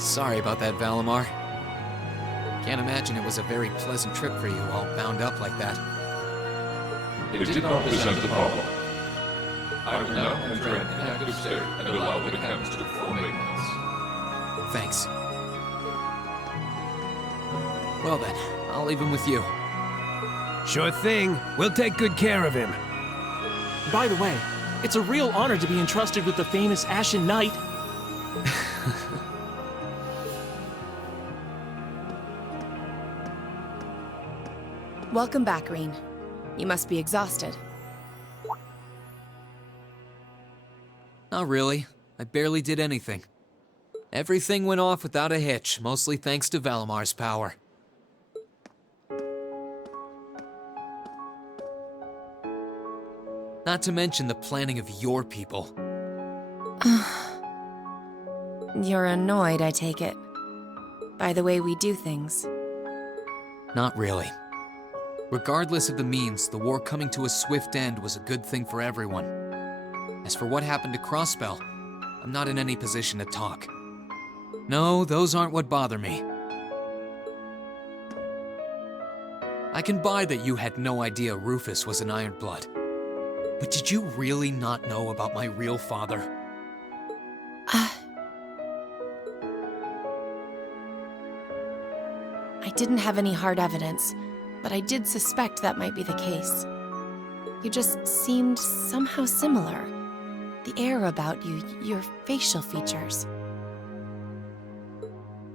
Sorry about that, Valimar. Can't imagine it was a very pleasant trip for you, all bound up like that. It did not present a problem. I will now enter an inactive state and allow the mechanics to perform maintenance. Thanks. Well then, I'll leave him with you. Sure thing. We'll take good care of him. By the way, it's a real honor to be entrusted with the famous Ashen Knight. Welcome back, Rean. You must be exhausted. Not really. I barely did anything. Everything went off without a hitch, mostly thanks to Valimar's power. Not to mention the planning of your people. You're annoyed, I take it, by the way we do things. Not really. Regardless of the means, the war coming to a swift end was a good thing for everyone. As for what happened to Crossbell, I'm not in any position to talk. No, those aren't what bother me. I can buy that you had no idea Rufus was an Ironblood. But did you really not know about my real father? I didn't have any hard evidence, but I did suspect that might be the case. You just seemed somehow similar. The air about you, your facial features.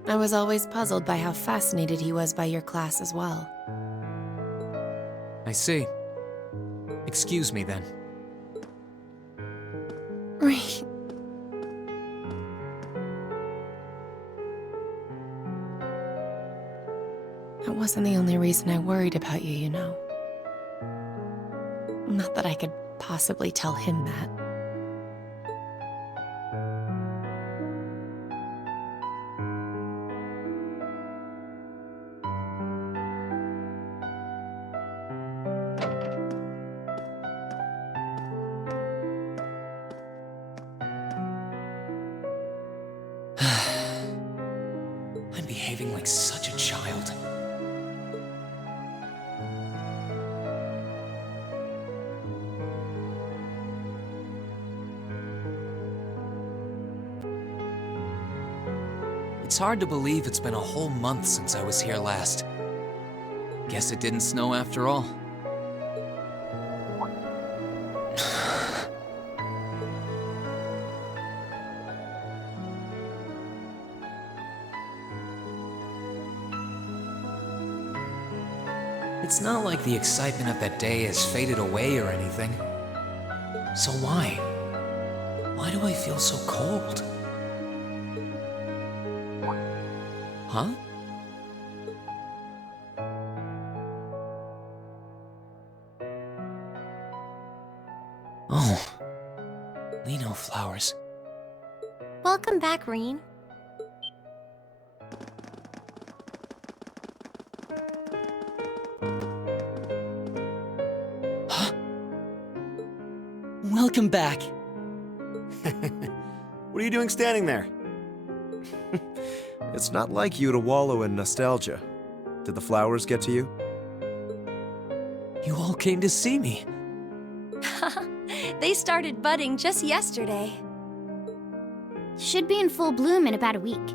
I was always puzzled by how fascinated he was by your class as well. I see. Excuse me then. Right. That wasn't the only reason I worried about you, you know. Not that I could possibly tell him that. I'm behaving like such a child. It's hard to believe it's been a whole month since I was here last. Guess it didn't snow after all. It's not like the excitement of that day has faded away or anything. So why? Why do I feel so cold? Huh? Oh. Lino flowers. Welcome back, Rean. Welcome back. What are you doing standing there? It's not like you to wallow in nostalgia. Did the flowers get to you? You all came to see me. They started budding just yesterday. Should be in full bloom in about a week.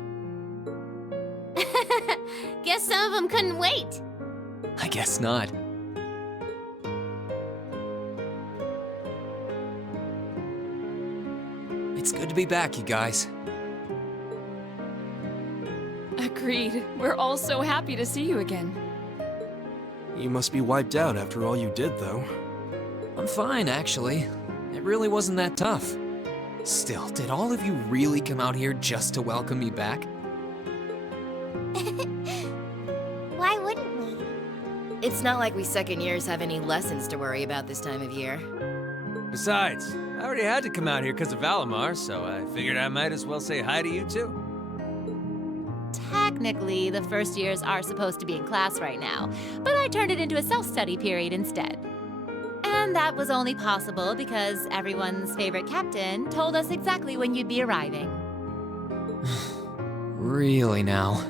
Guess some of them couldn't wait. I guess not. It's good to be back, you guys. Agreed. We're all so happy to see you again. You must be wiped out after all you did, though. I'm fine, actually. It really wasn't that tough. Still, did all of you really come out here just to welcome me back? Why wouldn't we? It's not like we second years have any lessons to worry about this time of year. Besides, I already had to come out here because of Valimar, so I figured I might as well say hi to you too. Technically, the first years are supposed to be in class right now, but I turned it into a self-study period instead. And that was only possible because everyone's favorite captain told us exactly when you'd be arriving. Really now.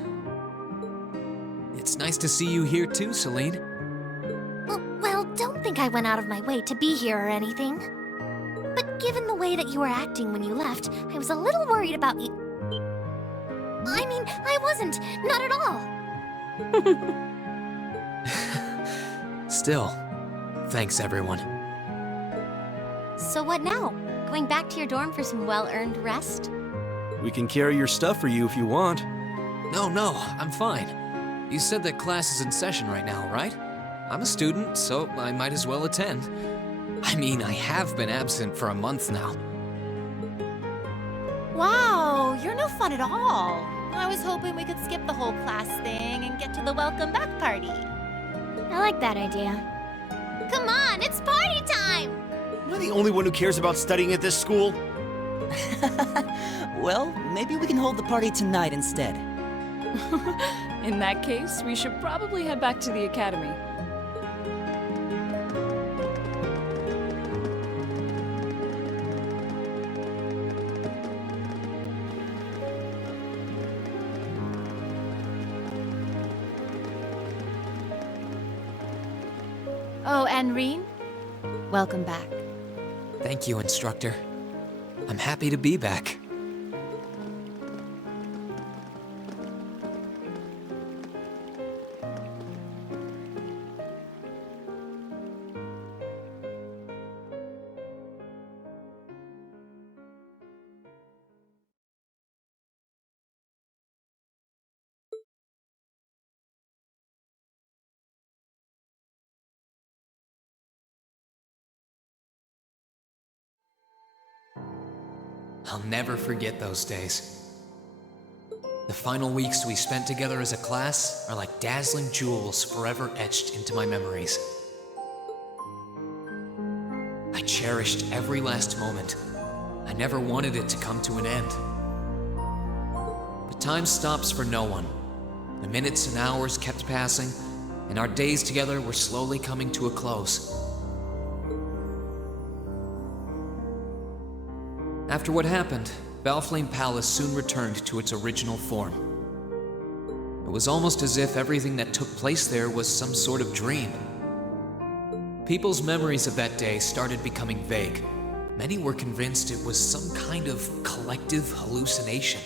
It's nice to see you here too, Celine. Well, don't think I went out of my way to be here or anything. But given the way that you were acting when you left, I was a little worried about you. I mean, I wasn't. Not at all. Still, thanks everyone. So what now? Going back to your dorm for some well-earned rest? We can carry your stuff for you if you want. No, I'm fine. You said that class is in session right now, right? I'm a student, so I might as well attend. I mean, I have been absent for a month now. Wow, you're no fun at all. I was hoping we could skip the whole class thing and get to the welcome back party. I like that idea. Come on, it's party time! Am I the only one who cares about studying at this school? Well, maybe we can hold the party tonight instead. In that case, we should probably head back to the academy. Oh, and Reen, welcome back. Thank you, instructor. I'm happy to be back. I'll never forget those days. The final weeks we spent together as a class are like dazzling jewels forever etched into my memories. I cherished every last moment. I never wanted it to come to an end. But time stops for no one. The minutes and hours kept passing, and our days together were slowly coming to a close. After what happened, Valflame Palace soon returned to its original form. It was almost as if everything that took place there was some sort of dream. People's memories of that day started becoming vague. Many were convinced it was some kind of collective hallucination.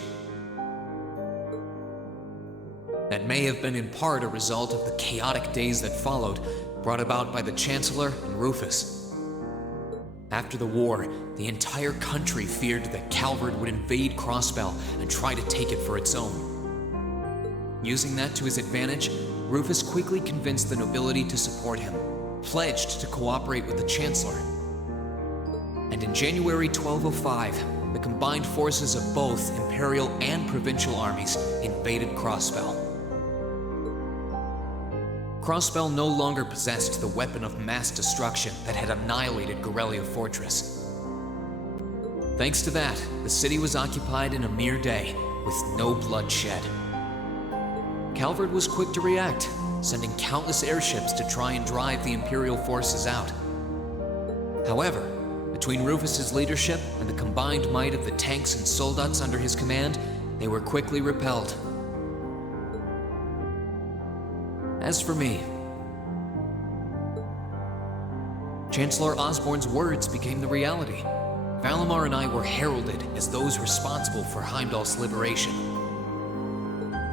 That may have been in part a result of the chaotic days that followed, brought about by the Chancellor and Rufus. After the war, the entire country feared that Calvard would invade Crossbell and try to take it for its own. Using that to his advantage, Rufus quickly convinced the nobility to support him, pledged to cooperate with the Chancellor. And in January 1205, the combined forces of both Imperial and Provincial armies invaded Crossbell. Crossbell no longer possessed the weapon of mass destruction that had annihilated Gorelia Fortress. Thanks to that, the city was occupied in a mere day, with no bloodshed. Calvard was quick to react, sending countless airships to try and drive the Imperial forces out. However, between Rufus's leadership and the combined might of the tanks and soldats under his command, they were quickly repelled. As for me, Chancellor Osborne's words became the reality. Valimar and I were heralded as those responsible for Heimdall's liberation.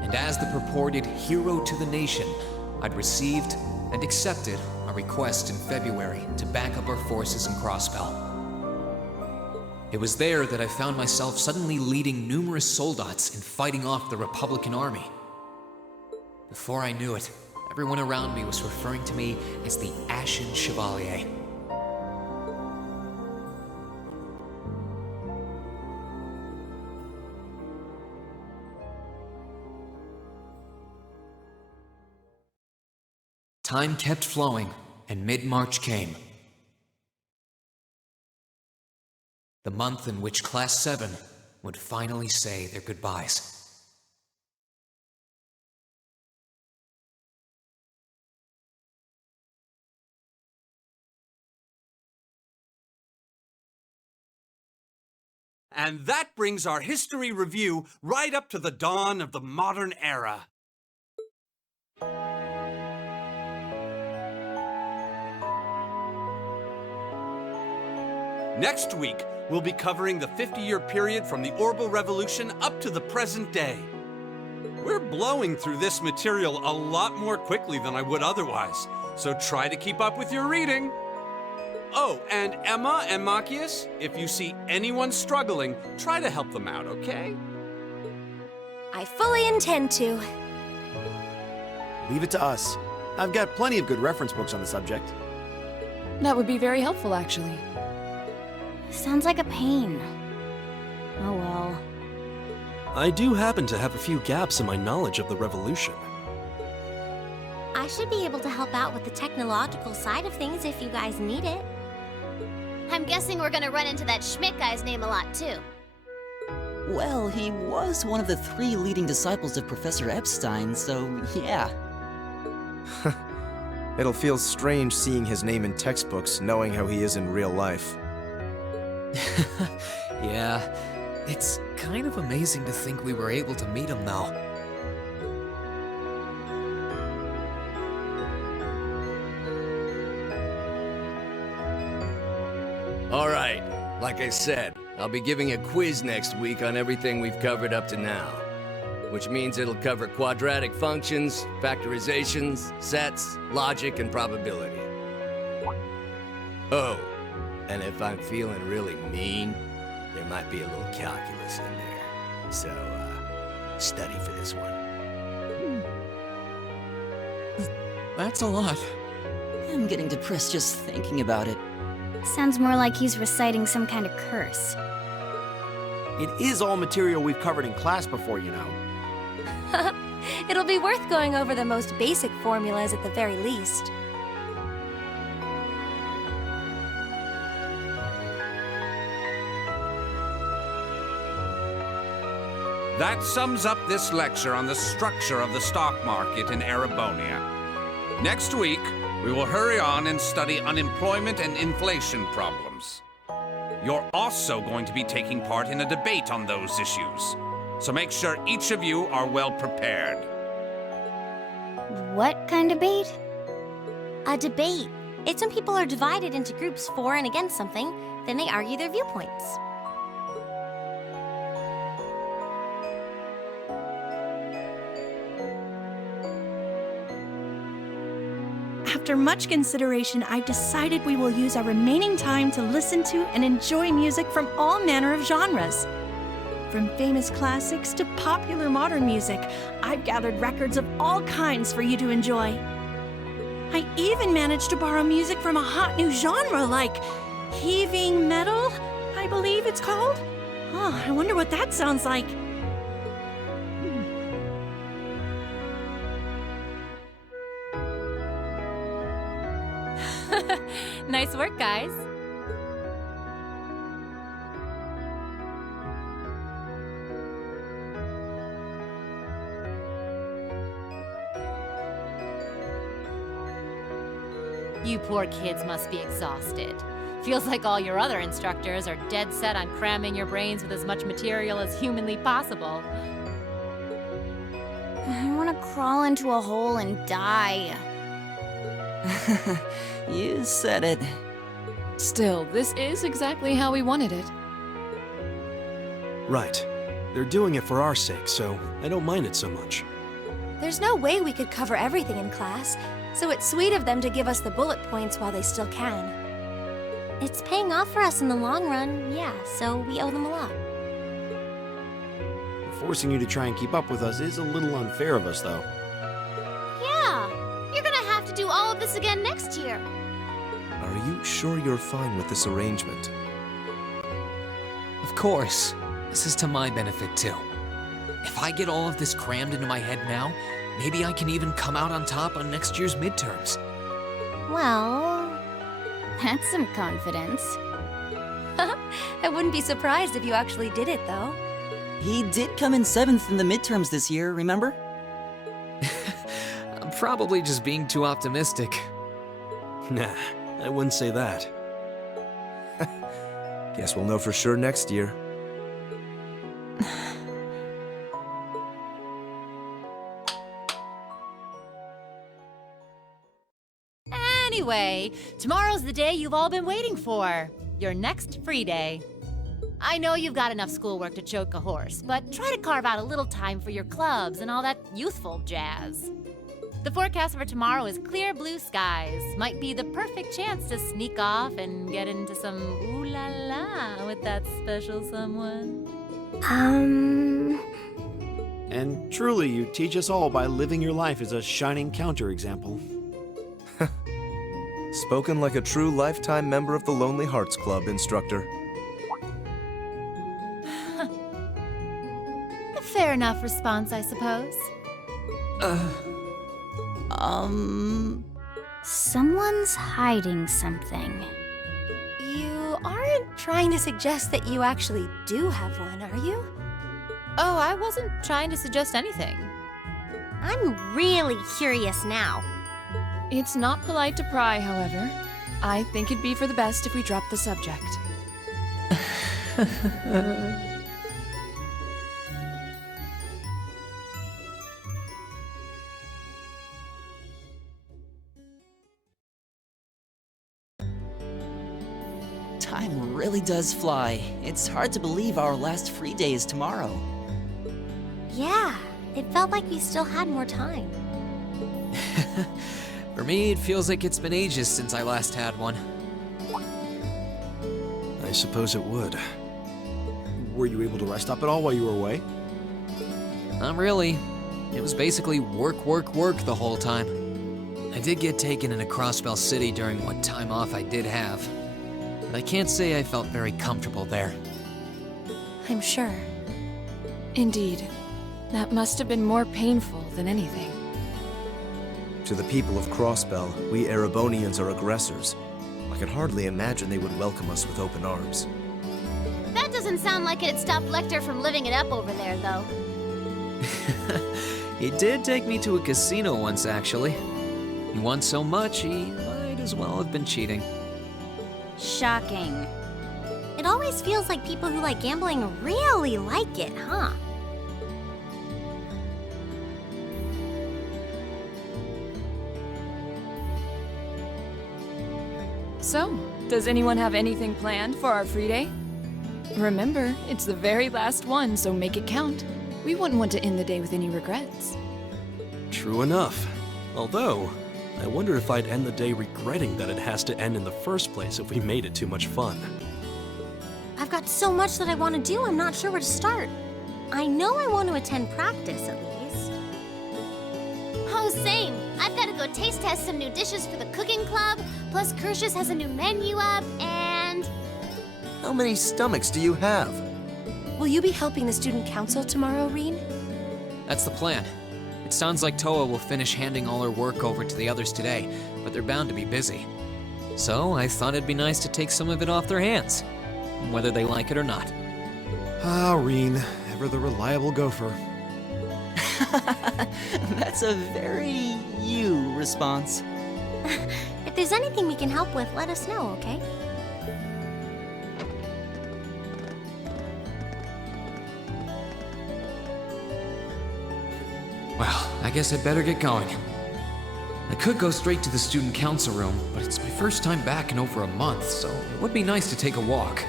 And as the purported hero to the nation, I'd received and accepted a request in February to back up our forces in Crossbell. It was there that I found myself suddenly leading numerous soldats in fighting off the Republican army. Before I knew it, everyone around me was referring to me as the Ashen Chevalier. Time kept flowing, and mid-March came. The month in which Class 7 would finally say their goodbyes. And that brings our history review right up to the dawn of the modern era. Next week, we'll be covering the 50-year period from the Orbital Revolution up to the present day. We're blowing through this material a lot more quickly than I would otherwise, so try to keep up with your reading. Oh, and Emma and Machias, if you see anyone struggling, try to help them out, okay? I fully intend to. Leave it to us. I've got plenty of good reference books on the subject. That would be very helpful, actually. Sounds like a pain. Oh well. I do happen to have a few gaps in my knowledge of the Revolution. I should be able to help out with the technological side of things if you guys need it. I'm guessing we're gonna run into that Schmidt guy's name a lot, too. Well, he was one of the 3 leading disciples of Professor Epstein, so yeah. It'll feel strange seeing his name in textbooks, knowing how he is in real life. Yeah, it's kind of amazing to think we were able to meet him, though. All right, like I said, I'll be giving a quiz next week on everything we've covered up to now. Which means it'll cover quadratic functions, factorizations, sets, logic, and probability. Oh, and if I'm feeling really mean, there might be a little calculus in there. So, study for this one. That's a lot. I'm getting depressed just thinking about it. Sounds more like he's reciting some kind of curse. It is all material we've covered in class before, you know. It'll be worth going over the most basic formulas at the very least. That sums up this lecture on the structure of the stock market in Erebonia. Next week, we will hurry on and study unemployment and inflation problems. You're also going to be taking part in a debate on those issues, so make sure each of you are well prepared. What kind of debate? A debate. It's when people are divided into groups for and against something, then they argue their viewpoints. After much consideration, I've decided we will use our remaining time to listen to and enjoy music from all manner of genres. From famous classics to popular modern music, I've gathered records of all kinds for you to enjoy. I even managed to borrow music from a hot new genre like heaving metal, I believe it's called. Oh, I wonder what that sounds like. Nice work, guys. You poor kids must be exhausted. Feels like all your other instructors are dead set on cramming your brains with as much material as humanly possible. I want to crawl into a hole and die. You said it. Still, this is exactly how we wanted it. Right. They're doing it for our sake, so I don't mind it so much. There's no way we could cover everything in class, so it's sweet of them to give us the bullet points while they still can. It's paying off for us in the long run, yeah, so we owe them a lot. Forcing you to try and keep up with us is a little unfair of us, though. Yeah, you're gonna have to do all of this again next year. Are you sure you're fine with this arrangement? Of course. This is to my benefit, too. If I get all of this crammed into my head now, maybe I can even come out on top on next year's midterms. Well... That's some confidence. I wouldn't be surprised if you actually did it, though. He did come in 7th in the midterms this year, remember? I'm probably just being too optimistic. Nah, I wouldn't say that. Guess we'll know for sure next year. Anyway, tomorrow's the day you've all been waiting for. Your next free day. I know you've got enough schoolwork to choke a horse, but try to carve out a little time for your clubs and all that youthful jazz. The forecast for tomorrow is clear blue skies. Might be the perfect chance to sneak off and get into some ooh la la with that special someone. And truly, you teach us all by living your life as a shining counterexample. Spoken like a true lifetime member of the Lonely Hearts Club, instructor. A fair enough response, I suppose. Someone's hiding something. You aren't trying to suggest that you actually do have one, are you? Oh, I wasn't trying to suggest anything. I'm really curious now. It's not polite to pry, however. I think it'd be for the best if we drop the subject. Time really does fly. It's hard to believe our last free day is tomorrow. Yeah, it felt like we still had more time. For me, it feels like it's been ages since I last had one. I suppose it would. Were you able to rest up at all while you were away? Not really. It was basically work, work, work the whole time. I did get taken into Crossbell City during what time off I did have, but I can't say I felt very comfortable there. I'm sure. Indeed. That must have been more painful than anything. To the people of Crossbell, we Erebonians are aggressors. I could hardly imagine they would welcome us with open arms. That doesn't sound like it'd stop Lecter from living it up over there, though. He did take me to a casino once, actually. He won so much, he might as well have been cheating. Shocking. It always feels like people who like gambling really like it, huh? So, does anyone have anything planned for our free day? Remember, it's the very last one, so make it count. We wouldn't want to end the day with any regrets. True enough. Although, I wonder if I'd end the day regretting that it has to end in the first place if we made it too much fun. I've got so much that I want to do, I'm not sure where to start. I know I want to attend practice, at least. Oh, same. I've got to go taste test some new dishes for the cooking club, plus Kershus has a new menu up, and... How many stomachs do you have? Will you be helping the student council tomorrow, Reen? That's the plan. It sounds like Toa will finish handing all her work over to the others today, but they're bound to be busy. So I thought it'd be nice to take some of it off their hands, whether they like it or not. Ah, Reen, ever the reliable gopher. That's a very you response. If there's anything we can help with, let us know, okay? Well, I guess I'd better get going. I could go straight to the student council room, but it's my first time back in over a month, so it would be nice to take a walk.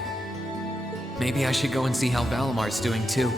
Maybe I should go and see how Valamar's doing too.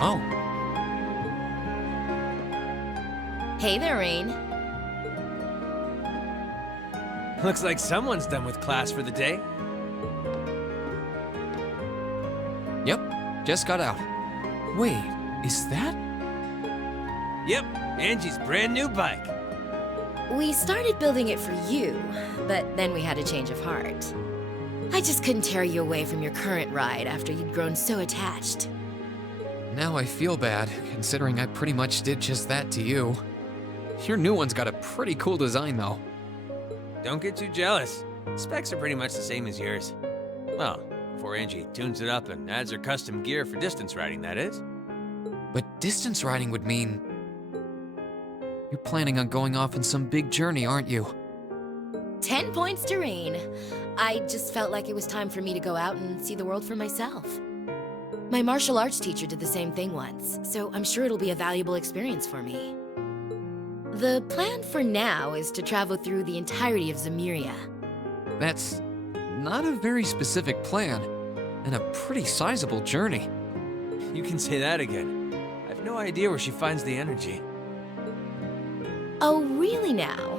Oh. Hey there, Rain. Looks like someone's done with class for the day. Yep, just got out. Wait, is that? Yep, Angie's brand new bike. We started building it for you, but then we had a change of heart. I just couldn't tear you away from your current ride after you'd grown so attached. Now I feel bad, considering I pretty much did just that to you. Your new one's got a pretty cool design, though. Don't get too jealous. Specs are pretty much the same as yours. Well, before Angie tunes it up and adds her custom gear for distance riding, that is. But distance riding would mean... You're planning on going off on some big journey, aren't you? 10 points to Rain. I just felt like it was time for me to go out and see the world for myself. My martial arts teacher did the same thing once, so I'm sure it'll be a valuable experience for me. The plan for now is to travel through the entirety of Zemuria. That's not a very specific plan, and a pretty sizable journey. You can say that again. I have no idea where she finds the energy. Oh, really now?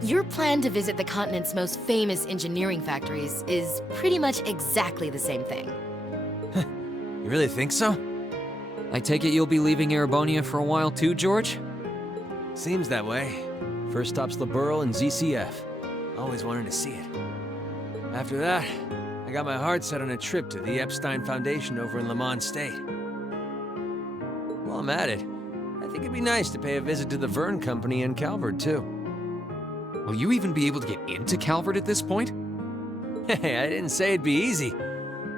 Your plan to visit the continent's most famous engineering factories is pretty much exactly the same thing. You really think so? I take it you'll be leaving Erebonia for a while too, George? Seems that way. First stop's the Burl and ZCF. Always wanted to see it. After that, I got my heart set on a trip to the Epstein Foundation over in Le Mans State. While I'm at it, I think it'd be nice to pay a visit to the Verne Company in Calvert, too. Will you even be able to get into Calvert at this point? Hey, I didn't say it'd be easy,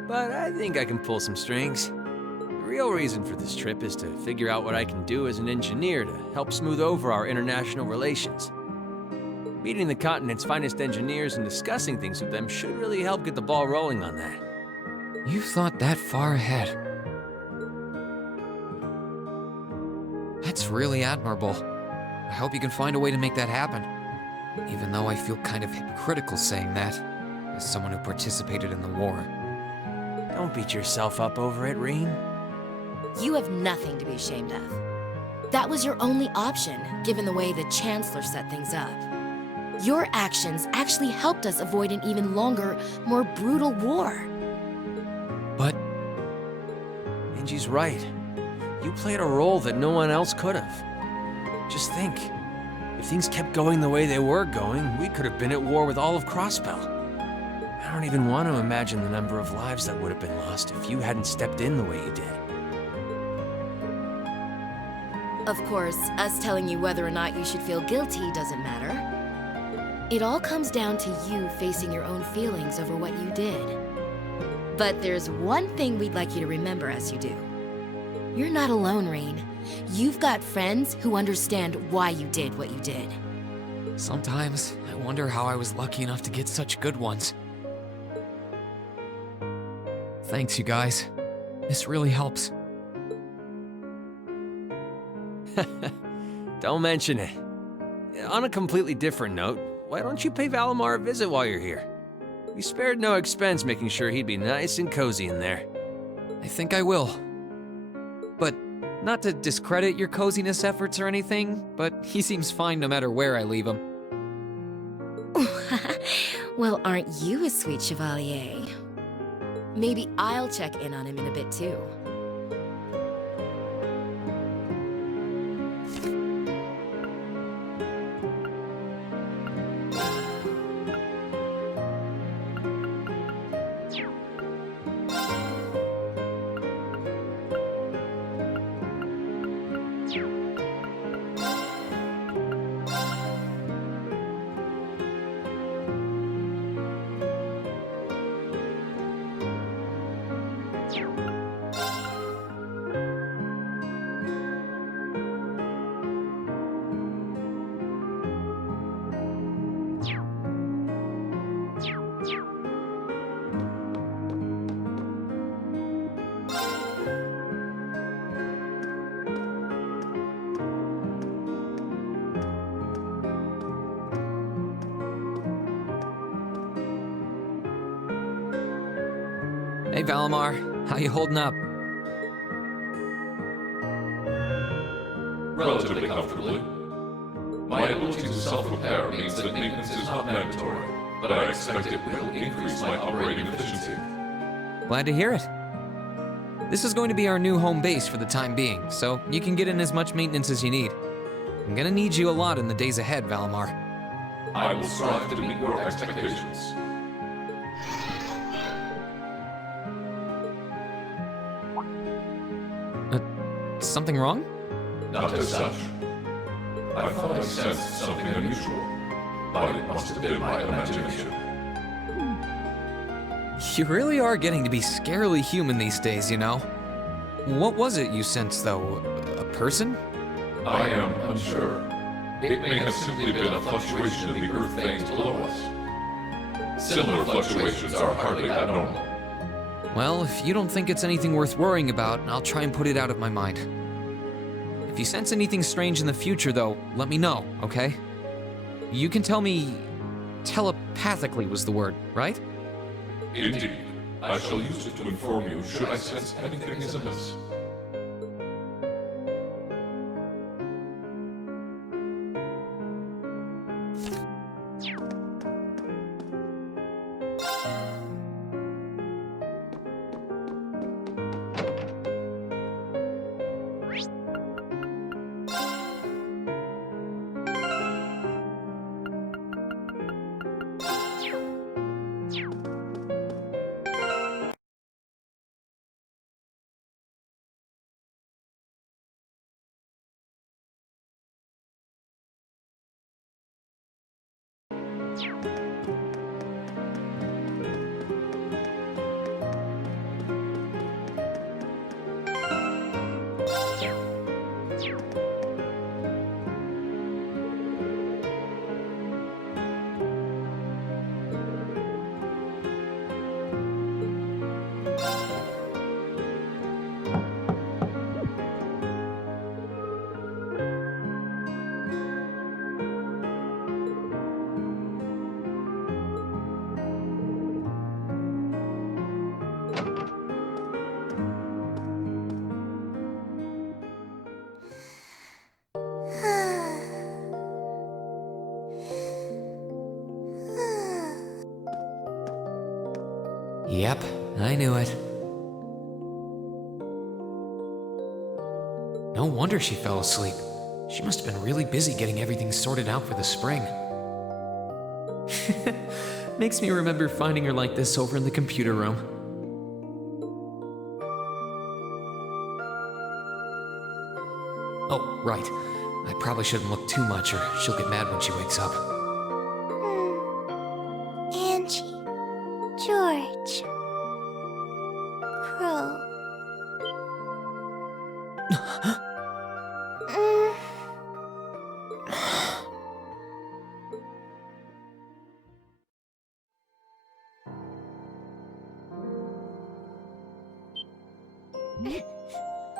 but I think I can pull some strings. The real reason for this trip is to figure out what I can do as an engineer to help smooth over our international relations. Meeting the continent's finest engineers and discussing things with them should really help get the ball rolling on that. You've thought that far ahead. That's really admirable. I hope you can find a way to make that happen. Even though I feel kind of hypocritical saying that, as someone who participated in the war. Don't beat yourself up over it, Reen. You have nothing to be ashamed of. That was your only option, given the way the Chancellor set things up. Your actions actually helped us avoid an even longer, more brutal war. But... Angie's right. You played a role that no one else could have. Just think, if things kept going the way they were going, we could have been at war with all of Crosspell. I don't even want to imagine the number of lives that would have been lost if you hadn't stepped in the way you did. Of course, us telling you whether or not you should feel guilty doesn't matter. It all comes down to you facing your own feelings over what you did. But there's one thing we'd like you to remember as you do. You're not alone, Rain. You've got friends who understand why you did what you did. Sometimes, I wonder how I was lucky enough to get such good ones. Thanks, you guys. This really helps. Don't mention it. On a completely different note, why don't you pay Valimar a visit while you're here? We spared no expense making sure he'd be nice and cozy in there. I think I will. But not to discredit your coziness efforts or anything, but he seems fine no matter where I leave him. Well, aren't you a sweet chevalier? Maybe I'll check in on him in a bit too. Hey, Valimar. How you holding up? Relatively comfortably. My ability to self-repair means that maintenance is not mandatory, but I expect it will increase my operating efficiency. Glad to hear it. This is going to be our new home base for the time being, so you can get in as much maintenance as you need. I'm gonna need you a lot in the days ahead, Valimar. I will strive to meet your expectations. Something wrong? Not as such. I thought I sensed something unusual, but it must have been my imagination. You really are getting to be scarily human these days, you know? What was it you sensed, though? A person? I am unsure. It may have simply been a fluctuation in the earth veins below us. Similar fluctuations are hardly abnormal. Well, if you don't think it's anything worth worrying about, I'll try and put it out of my mind. If you sense anything strange in the future, though, let me know, okay? You can tell me... telepathically was the word, right? Indeed. I shall use it to inform you should I sense anything is amiss. Yep, I knew it. No wonder she fell asleep. She must have been really busy getting everything sorted out for the spring. Makes me remember finding her like this over in the computer room. Oh, right. I probably shouldn't look too much or she'll get mad when she wakes up. Angie. George. Crow.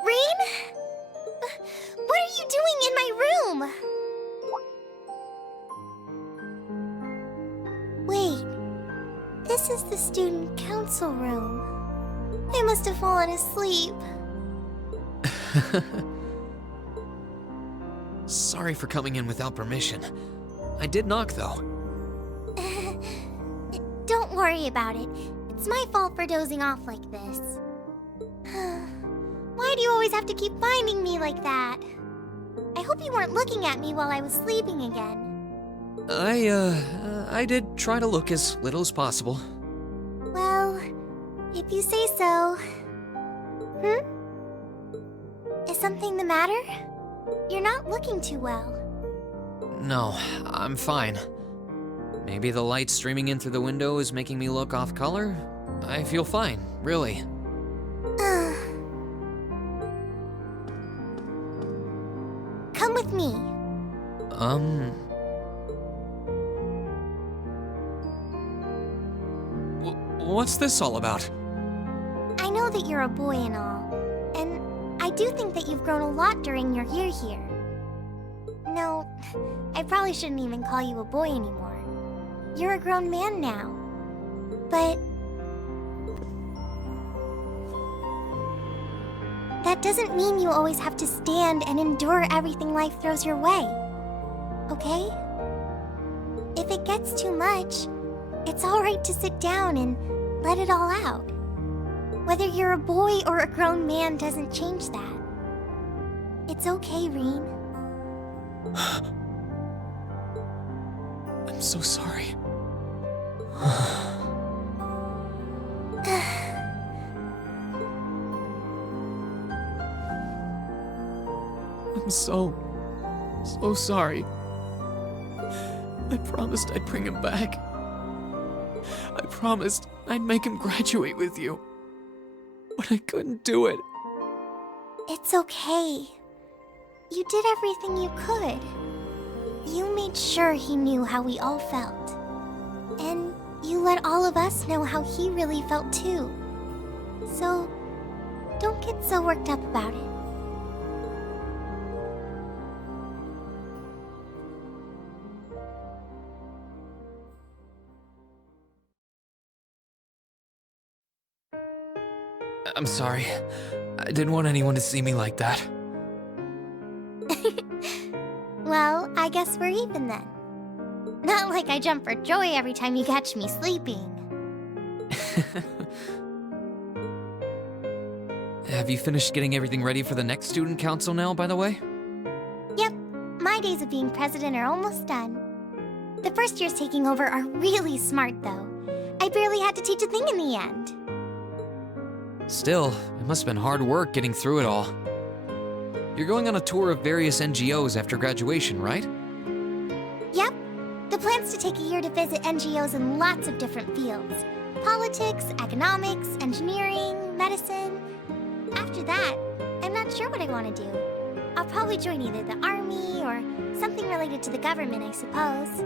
Rain? What are you doing in my room? Wait, this is the student council room. I must have fallen asleep. Sorry for coming in without permission. I did knock, though. Don't worry about it. It's my fault for dozing off like this. Why do you always have to keep finding me like that? I hope you weren't looking at me while I was sleeping again. I did try to look as little as possible. Well, if you say so. Is something the matter? You're not looking too well. No, I'm fine. Maybe the light streaming in through the window is making me look off color? I feel fine, really. Come with me. What's this all about? I know that you're a boy and all, and I do think that you've grown a lot during your year here. No, I probably shouldn't even call you a boy anymore. You're a grown man now. But that doesn't mean you always have to stand and endure everything life throws your way. Okay? If it gets too much, it's alright to sit down and let it all out. Whether you're a boy or a grown man doesn't change that. It's okay, Rean. I'm so sorry. I'm so sorry. I promised I'd bring him back. I promised I'd make him graduate with you. But I couldn't do it. It's okay. You did everything you could. You made sure he knew how we all felt. And you let all of us know how he really felt too. So, don't get so worked up about it. I'm sorry. I didn't want anyone to see me like that. Well, I guess we're even then. Not like I jump for joy every time you catch me sleeping. Have you finished getting everything ready for the next student council now, by the way? Yep, my days of being president are almost done. The first years taking over are really smart, though. I barely had to teach a thing in the end. Still, it must have been hard work getting through it all. You're going on a tour of various NGOs after graduation, right? Yep. The plan's to take a year to visit NGOs in lots of different fields. Politics, economics, engineering, medicine. After that, I'm not sure what I want to do. I'll probably join either the army or something related to the government, I suppose.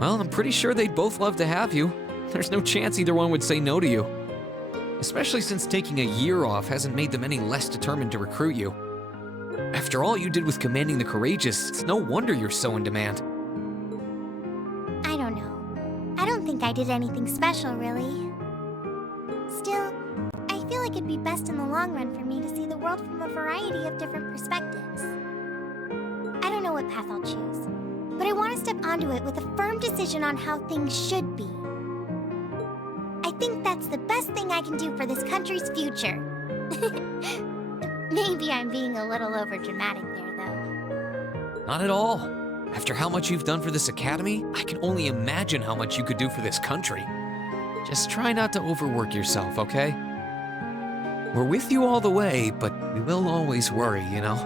Well, I'm pretty sure they'd both love to have you. There's no chance either one would say no to you. Especially since taking a year off hasn't made them any less determined to recruit you. After all you did with commanding the Courageous, it's no wonder you're so in demand. I don't know. I don't think I did anything special, really. Still, I feel like it'd be best in the long run for me to see the world from a variety of different perspectives. I don't know what path I'll choose, but I want to step onto it with a firm decision on how things should be. I think that's the best thing I can do for this country's future. Maybe I'm being a little overdramatic there, though. Not at all. After how much you've done for this academy, I can only imagine how much you could do for this country. Just try not to overwork yourself, okay? We're with you all the way, but we will always worry, you know?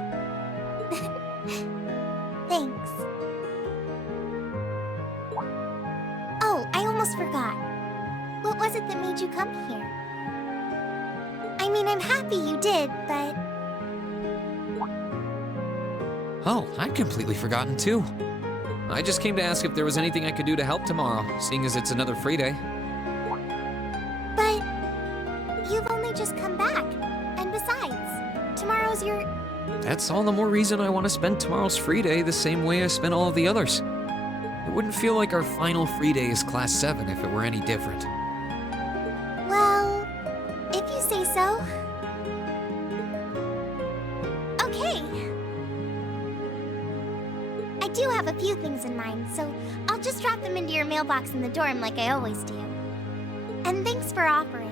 Thanks. Oh, I almost forgot. What was it that made you come here? I mean, I'm happy you did, but... Oh, I'd completely forgotten too. I just came to ask if there was anything I could do to help tomorrow, seeing as it's another free day. But... you've only just come back. And besides, tomorrow's your... That's all the more reason I want to spend tomorrow's free day the same way I spent all of the others. It wouldn't feel like our final free day is Class 7 if it were any different. Well, if you say so. Okay. I do have a few things in mind, so I'll just drop them into your mailbox in the dorm like I always do. And thanks for offering.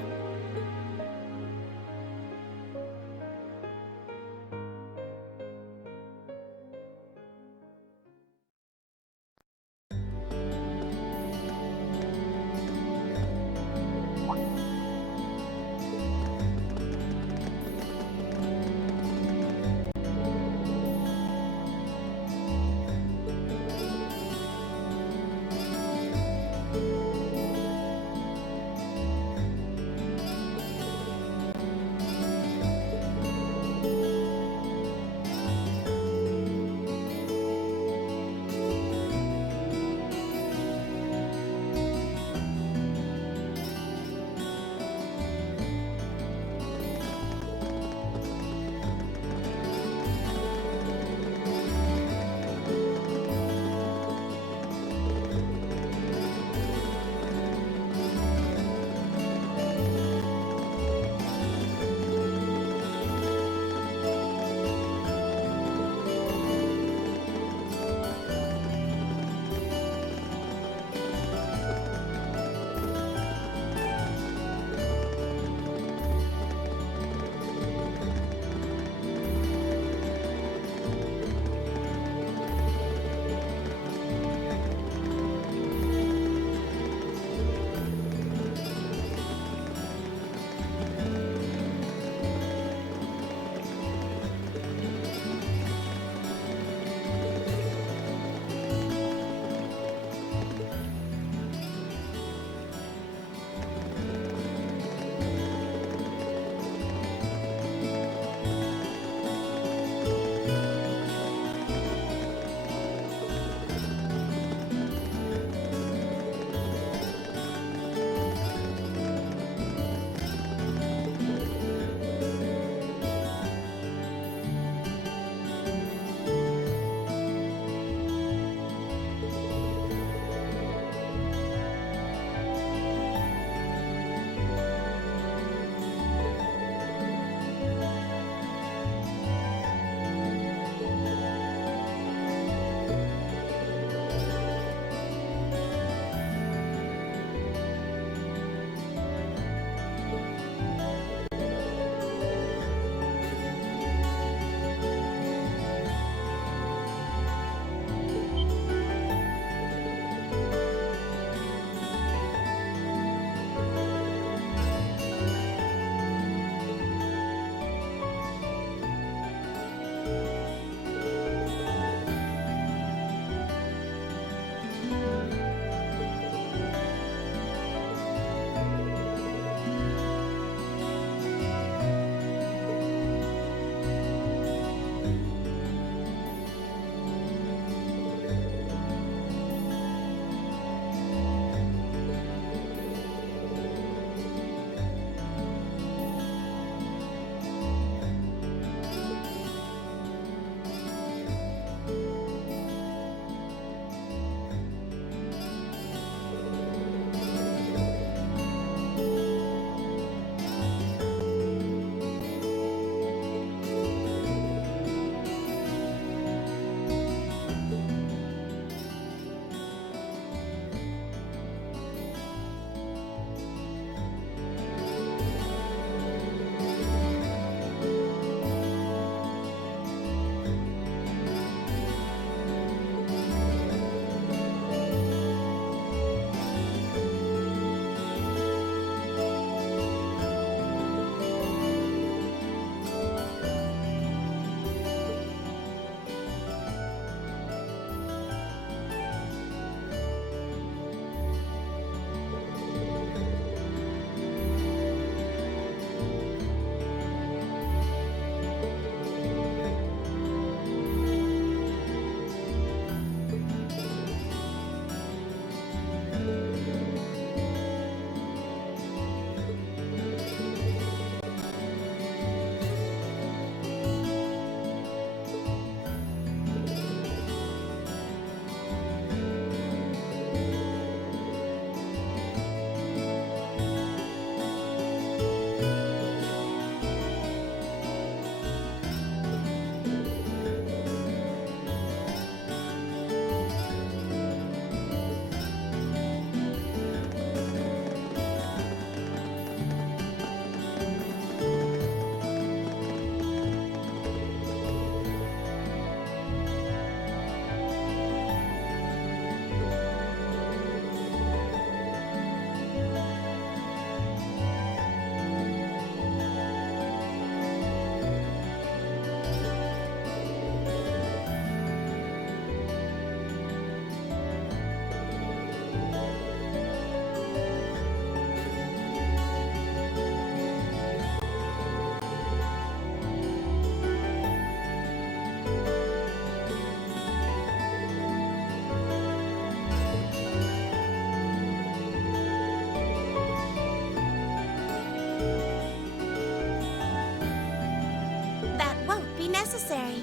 necessary.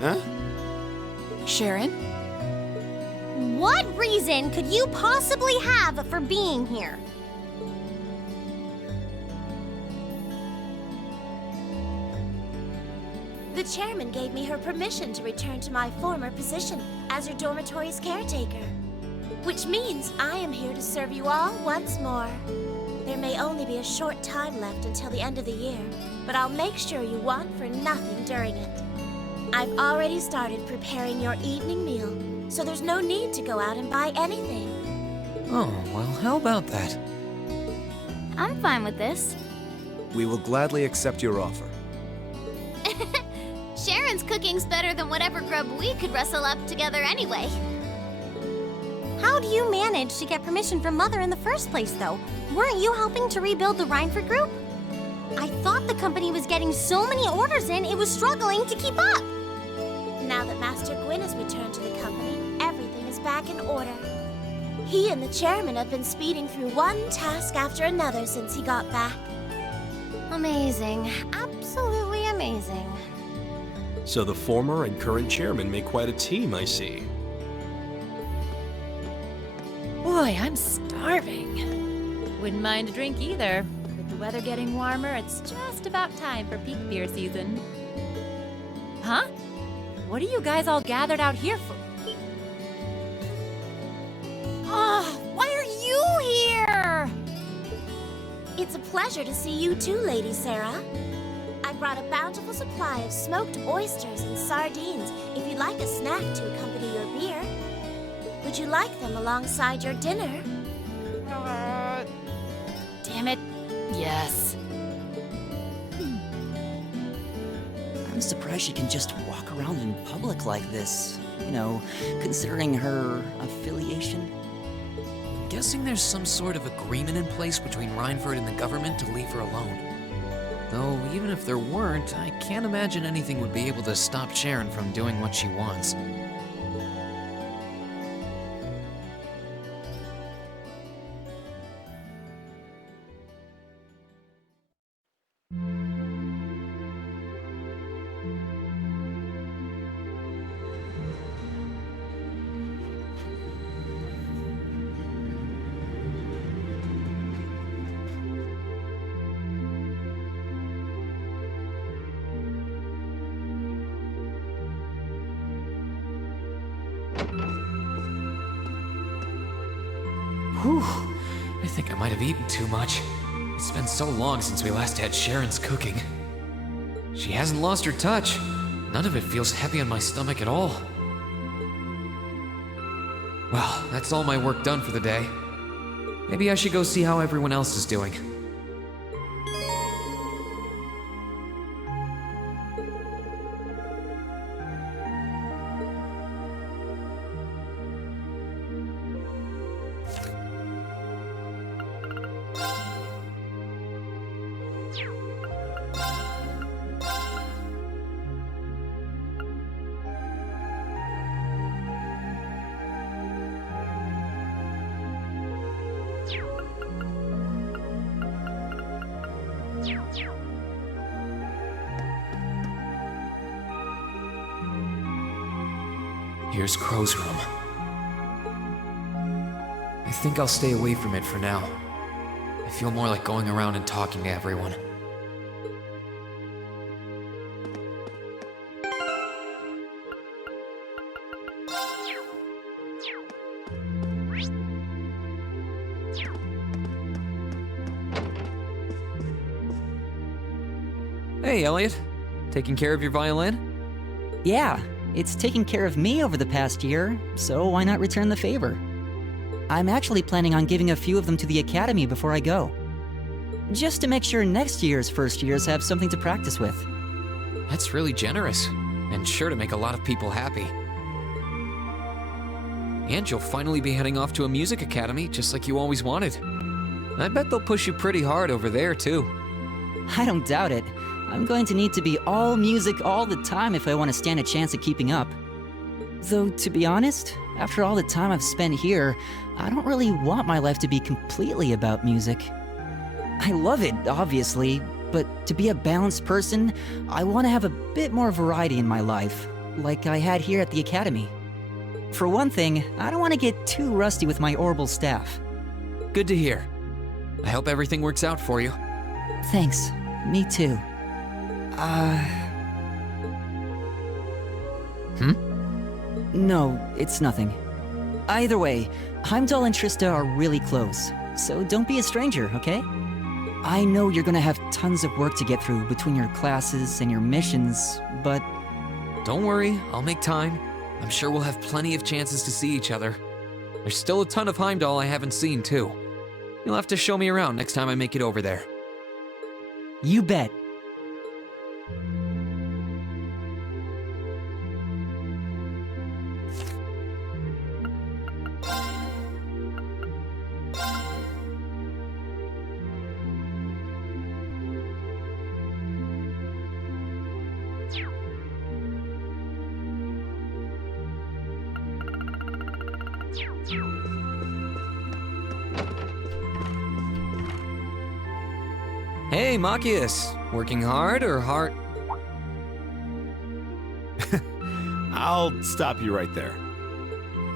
Huh? Sharon? What reason could you possibly have for being here? The chairman gave me her permission to return to my former position as your dormitory's caretaker. Which means I am here to serve you all once more. There may only be a short time left until the end of the year, but I'll make sure you want for nothing during it. I've already started preparing your evening meal, so there's no need to go out and buy anything. Oh, well, how about that? I'm fine with this. We will gladly accept your offer. Sharon's cooking's better than whatever grub we could rustle up together anyway. How do you manage to get permission from Mother in the first place, though? Weren't you helping to rebuild the Rhineford group? I thought the company was getting so many orders in, it was struggling to keep up. Now that Master Gwyn has returned to the company, everything is back in order. He and the chairman have been speeding through one task after another since he got back. Amazing. Absolutely amazing. So the former and current chairman make quite a team, I see. Boy, I'm starving. Wouldn't mind a drink either. With the weather getting warmer, it's just about time for peak beer season. Huh? What are you guys all gathered out here for? Oh, why are you here? It's a pleasure to see you too, Lady Sarah. I brought a bountiful supply of smoked oysters and sardines if you'd like a snack to accompany your beer. Would you like them alongside your dinner? Damn it. Yes. I'm surprised she can just walk around in public like this. You know, considering her affiliation. I'm guessing there's some sort of agreement in place between Rhineford and the government to leave her alone. Though, even if there weren't, I can't imagine anything would be able to stop Sharon from doing what she wants. Whew, I think I might have eaten too much. It's been so long since we last had Sharon's cooking. She hasn't lost her touch. None of it feels heavy on my stomach at all. Well, that's all my work done for the day. Maybe I should go see how everyone else is doing. Here's Crow's room. I think I'll stay away from it for now. I feel more like going around and talking to everyone. Hey, Elliot. Taking care of your violin? Yeah, it's taken care of me over the past year, so why not return the favor? I'm actually planning on giving a few of them to the Academy before I go. Just to make sure next year's first years have something to practice with. That's really generous, and sure to make a lot of people happy. And you'll finally be heading off to a music academy, just like you always wanted. I bet they'll push you pretty hard over there, too. I don't doubt it. I'm going to need to be all music all the time if I want to stand a chance at keeping up. Though, to be honest, after all the time I've spent here, I don't really want my life to be completely about music. I love it, obviously, but to be a balanced person, I want to have a bit more variety in my life, like I had here at the Academy. For one thing, I don't want to get too rusty with my orbital staff. Good to hear. I hope everything works out for you. Thanks. Me too. No, it's nothing. Either way, Heimdall and Trista are really close, so don't be a stranger, okay? I know you're gonna have tons of work to get through between your classes and your missions, but... Don't worry, I'll make time. I'm sure we'll have plenty of chances to see each other. There's still a ton of Heimdall I haven't seen, too. You'll have to show me around next time I make it over there. You bet. Hey, Machias. Working hard or hard? I'll stop you right there.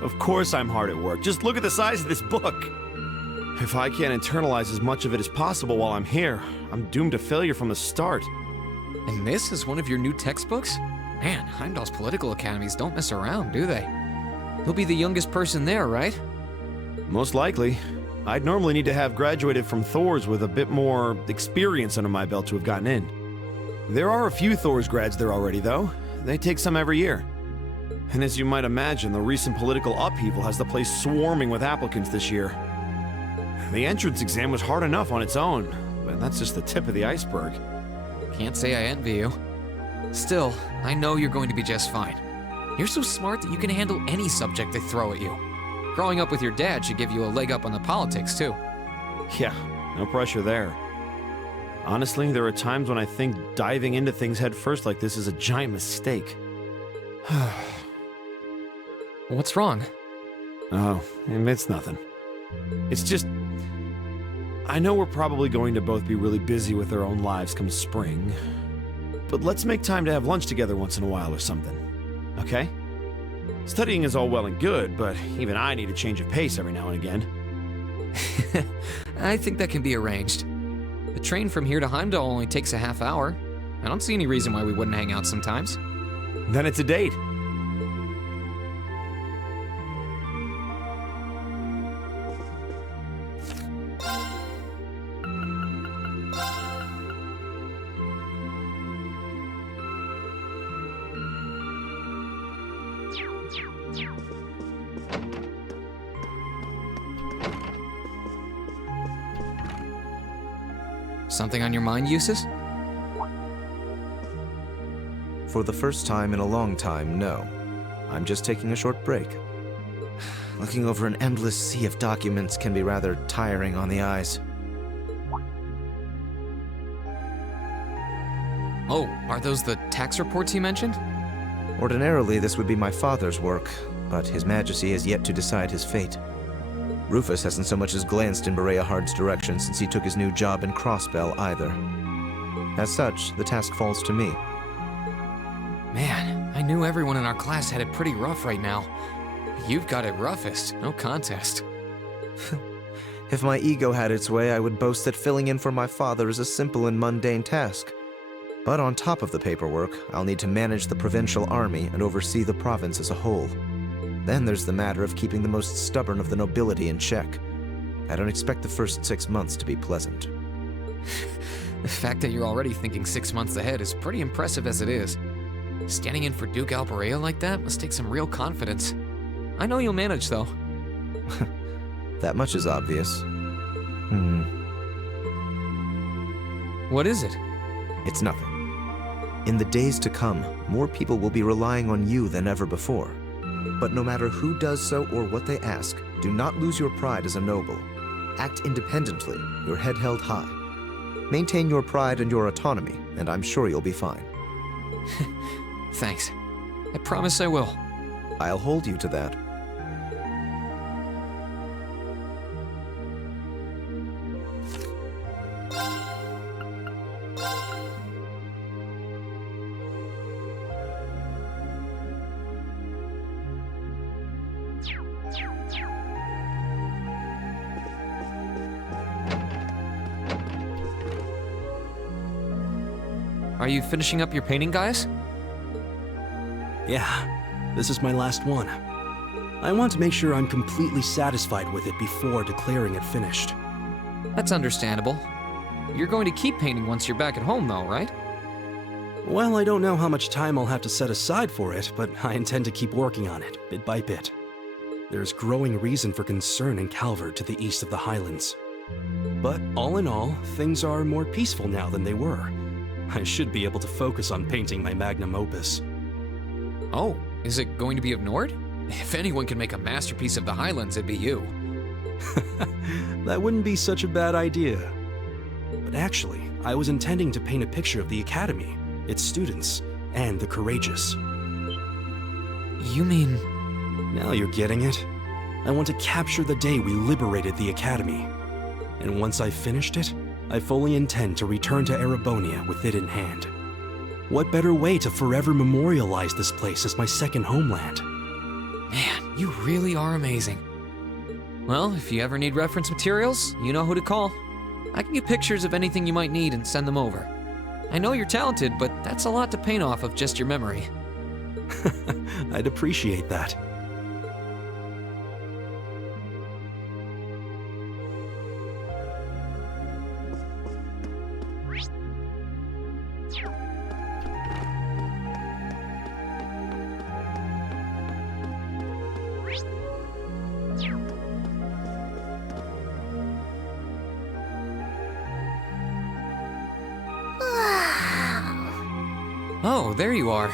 Of course I'm hard at work. Just look at the size of this book. If I can't internalize as much of it as possible while I'm here, I'm doomed to failure from the start. And this is one of your new textbooks? Man, Heimdall's political academies don't mess around, do they? You'll be the youngest person there, right? Most likely. I'd normally need to have graduated from Thor's with a bit more experience under my belt to have gotten in. There are a few Thor's grads there already, though. They take some every year. And as you might imagine, the recent political upheaval has the place swarming with applicants this year. The entrance exam was hard enough on its own, but that's just the tip of the iceberg. Can't say I envy you. Still, I know you're going to be just fine. You're so smart that you can handle any subject they throw at you. Growing up with your dad should give you a leg up on the politics, too. Yeah, no pressure there. Honestly, there are times when I think diving into things head first like this is a giant mistake. What's wrong? Oh, it's nothing. It's just... I know we're probably going to both be really busy with our own lives come spring, but let's make time to have lunch together once in a while or something, okay? Studying is all well and good, but even I need a change of pace every now and again. I think that can be arranged. The train from here to Heimdall only takes a half hour. I don't see any reason why we wouldn't hang out sometimes. Then it's a date. Something on your mind, Eustace? For the first time in a long time, no. I'm just taking a short break. Looking over an endless sea of documents can be rather tiring on the eyes. Oh, are those the tax reports you mentioned? Ordinarily, this would be my father's work, but His Majesty has yet to decide his fate. Rufus hasn't so much as glanced in Berea Hard's direction since he took his new job in Crossbell either. As such, the task falls to me. Man, I knew everyone in our class had it pretty rough right now. You've got it roughest, no contest. If my ego had its way, I would boast that filling in for my father is a simple and mundane task. But on top of the paperwork, I'll need to manage the provincial army and oversee the province as a whole. Then there's the matter of keeping the most stubborn of the nobility in check. I don't expect the first 6 months to be pleasant. The fact that you're already thinking 6 months ahead is pretty impressive as it is. Standing in for Duke Alberea like that must take some real confidence. I know you'll manage, though. That much is obvious. What is it? It's nothing. In the days to come, more people will be relying on you than ever before. But no matter who does so or what they ask, do not lose your pride as a noble. Act independently, your head held high. Maintain your pride and your autonomy, and I'm sure you'll be fine. Thanks. I promise I will. I'll hold you to that. Are you finishing up your painting, guys? Yeah, this is my last one. I want to make sure I'm completely satisfied with it before declaring it finished. That's understandable. You're going to keep painting once you're back at home, though, right? Well, I don't know how much time I'll have to set aside for it, but I intend to keep working on it, bit by bit. There's growing reason for concern in Calvert to the east of the Highlands. But all in all, things are more peaceful now than they were. I should be able to focus on painting my magnum opus. Oh, is it going to be of Nord? If anyone can make a masterpiece of the Highlands, it'd be you. That wouldn't be such a bad idea. But actually, I was intending to paint a picture of the Academy, its students, and the courageous. You mean... Now you're getting it. I want to capture the day we liberated the Academy. And once I've finished it, I fully intend to return to Erebonia with it in hand. What better way to forever memorialize this place as my second homeland? Man, you really are amazing. Well, if you ever need reference materials, you know who to call. I can get pictures of anything you might need and send them over. I know you're talented, but that's a lot to paint off of just your memory. I'd appreciate that. Oh, there you are.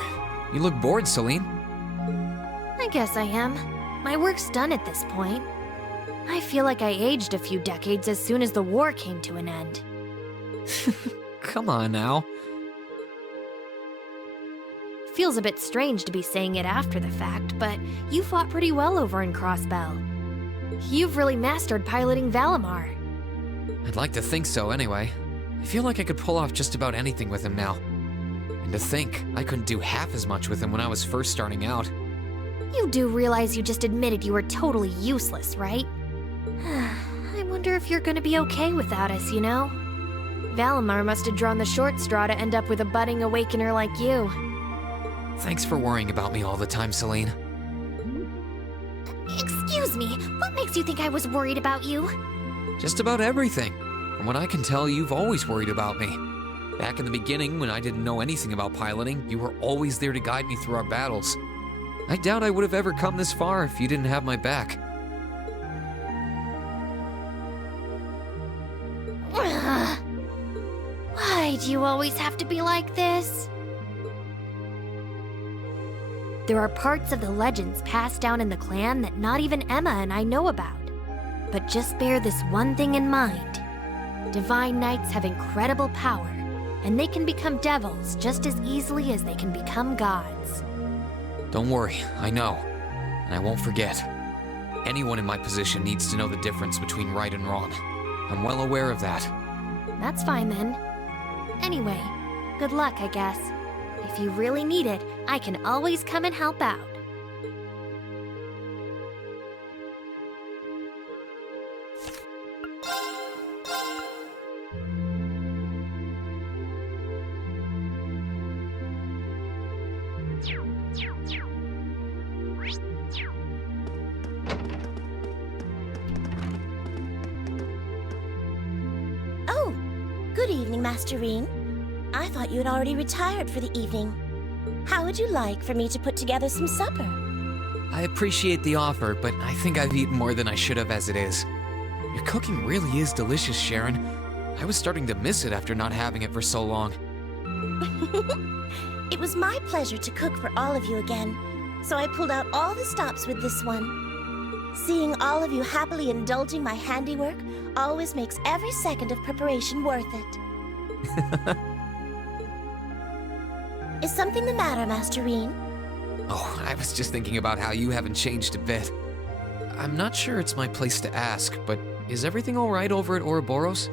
You look bored, Celine. I guess I am. My work's done at this point. I feel like I aged a few decades as soon as the war came to an end. Come on now. Feels a bit strange to be saying it after the fact, but you fought pretty well over in Crossbell. You've really mastered piloting Valimar. I'd like to think so, anyway. I feel like I could pull off just about anything with him now. And to think, I couldn't do half as much with him when I was first starting out. You do realize you just admitted you were totally useless, right? I wonder if you're gonna be okay without us, you know? Valimar must have drawn the short straw to end up with a budding awakener like you. Thanks for worrying about me all the time, Celine. Excuse me, what makes you think I was worried about you? Just about everything. From what I can tell, you've always worried about me. Back in the beginning, when I didn't know anything about piloting, you were always there to guide me through our battles. I doubt I would have ever come this far if you didn't have my back. Why do you always have to be like this? There are parts of the legends passed down in the clan that not even Emma and I know about. But just bear this one thing in mind. Divine Knights have incredible power, and they can become devils just as easily as they can become gods. Don't worry, I know. And I won't forget. Anyone in my position needs to know the difference between right and wrong. I'm well aware of that. That's fine then. Anyway, good luck, I guess. If you really need it, I can always come and help out. Oh, good evening, Master Rean. I thought you had already retired for the evening. How would you like for me to put together some supper? I appreciate the offer, but I think I've eaten more than I should have as it is. Your cooking really is delicious, Sharon. I was starting to miss it after not having it for so long. It was my pleasure to cook for all of you again, so I pulled out all the stops with this one. Seeing all of you happily indulging my handiwork always makes every second of preparation worth it. Is something the matter, Master Rean? Oh, I was just thinking about how you haven't changed a bit. I'm not sure it's my place to ask, but is everything all right over at Ouroboros?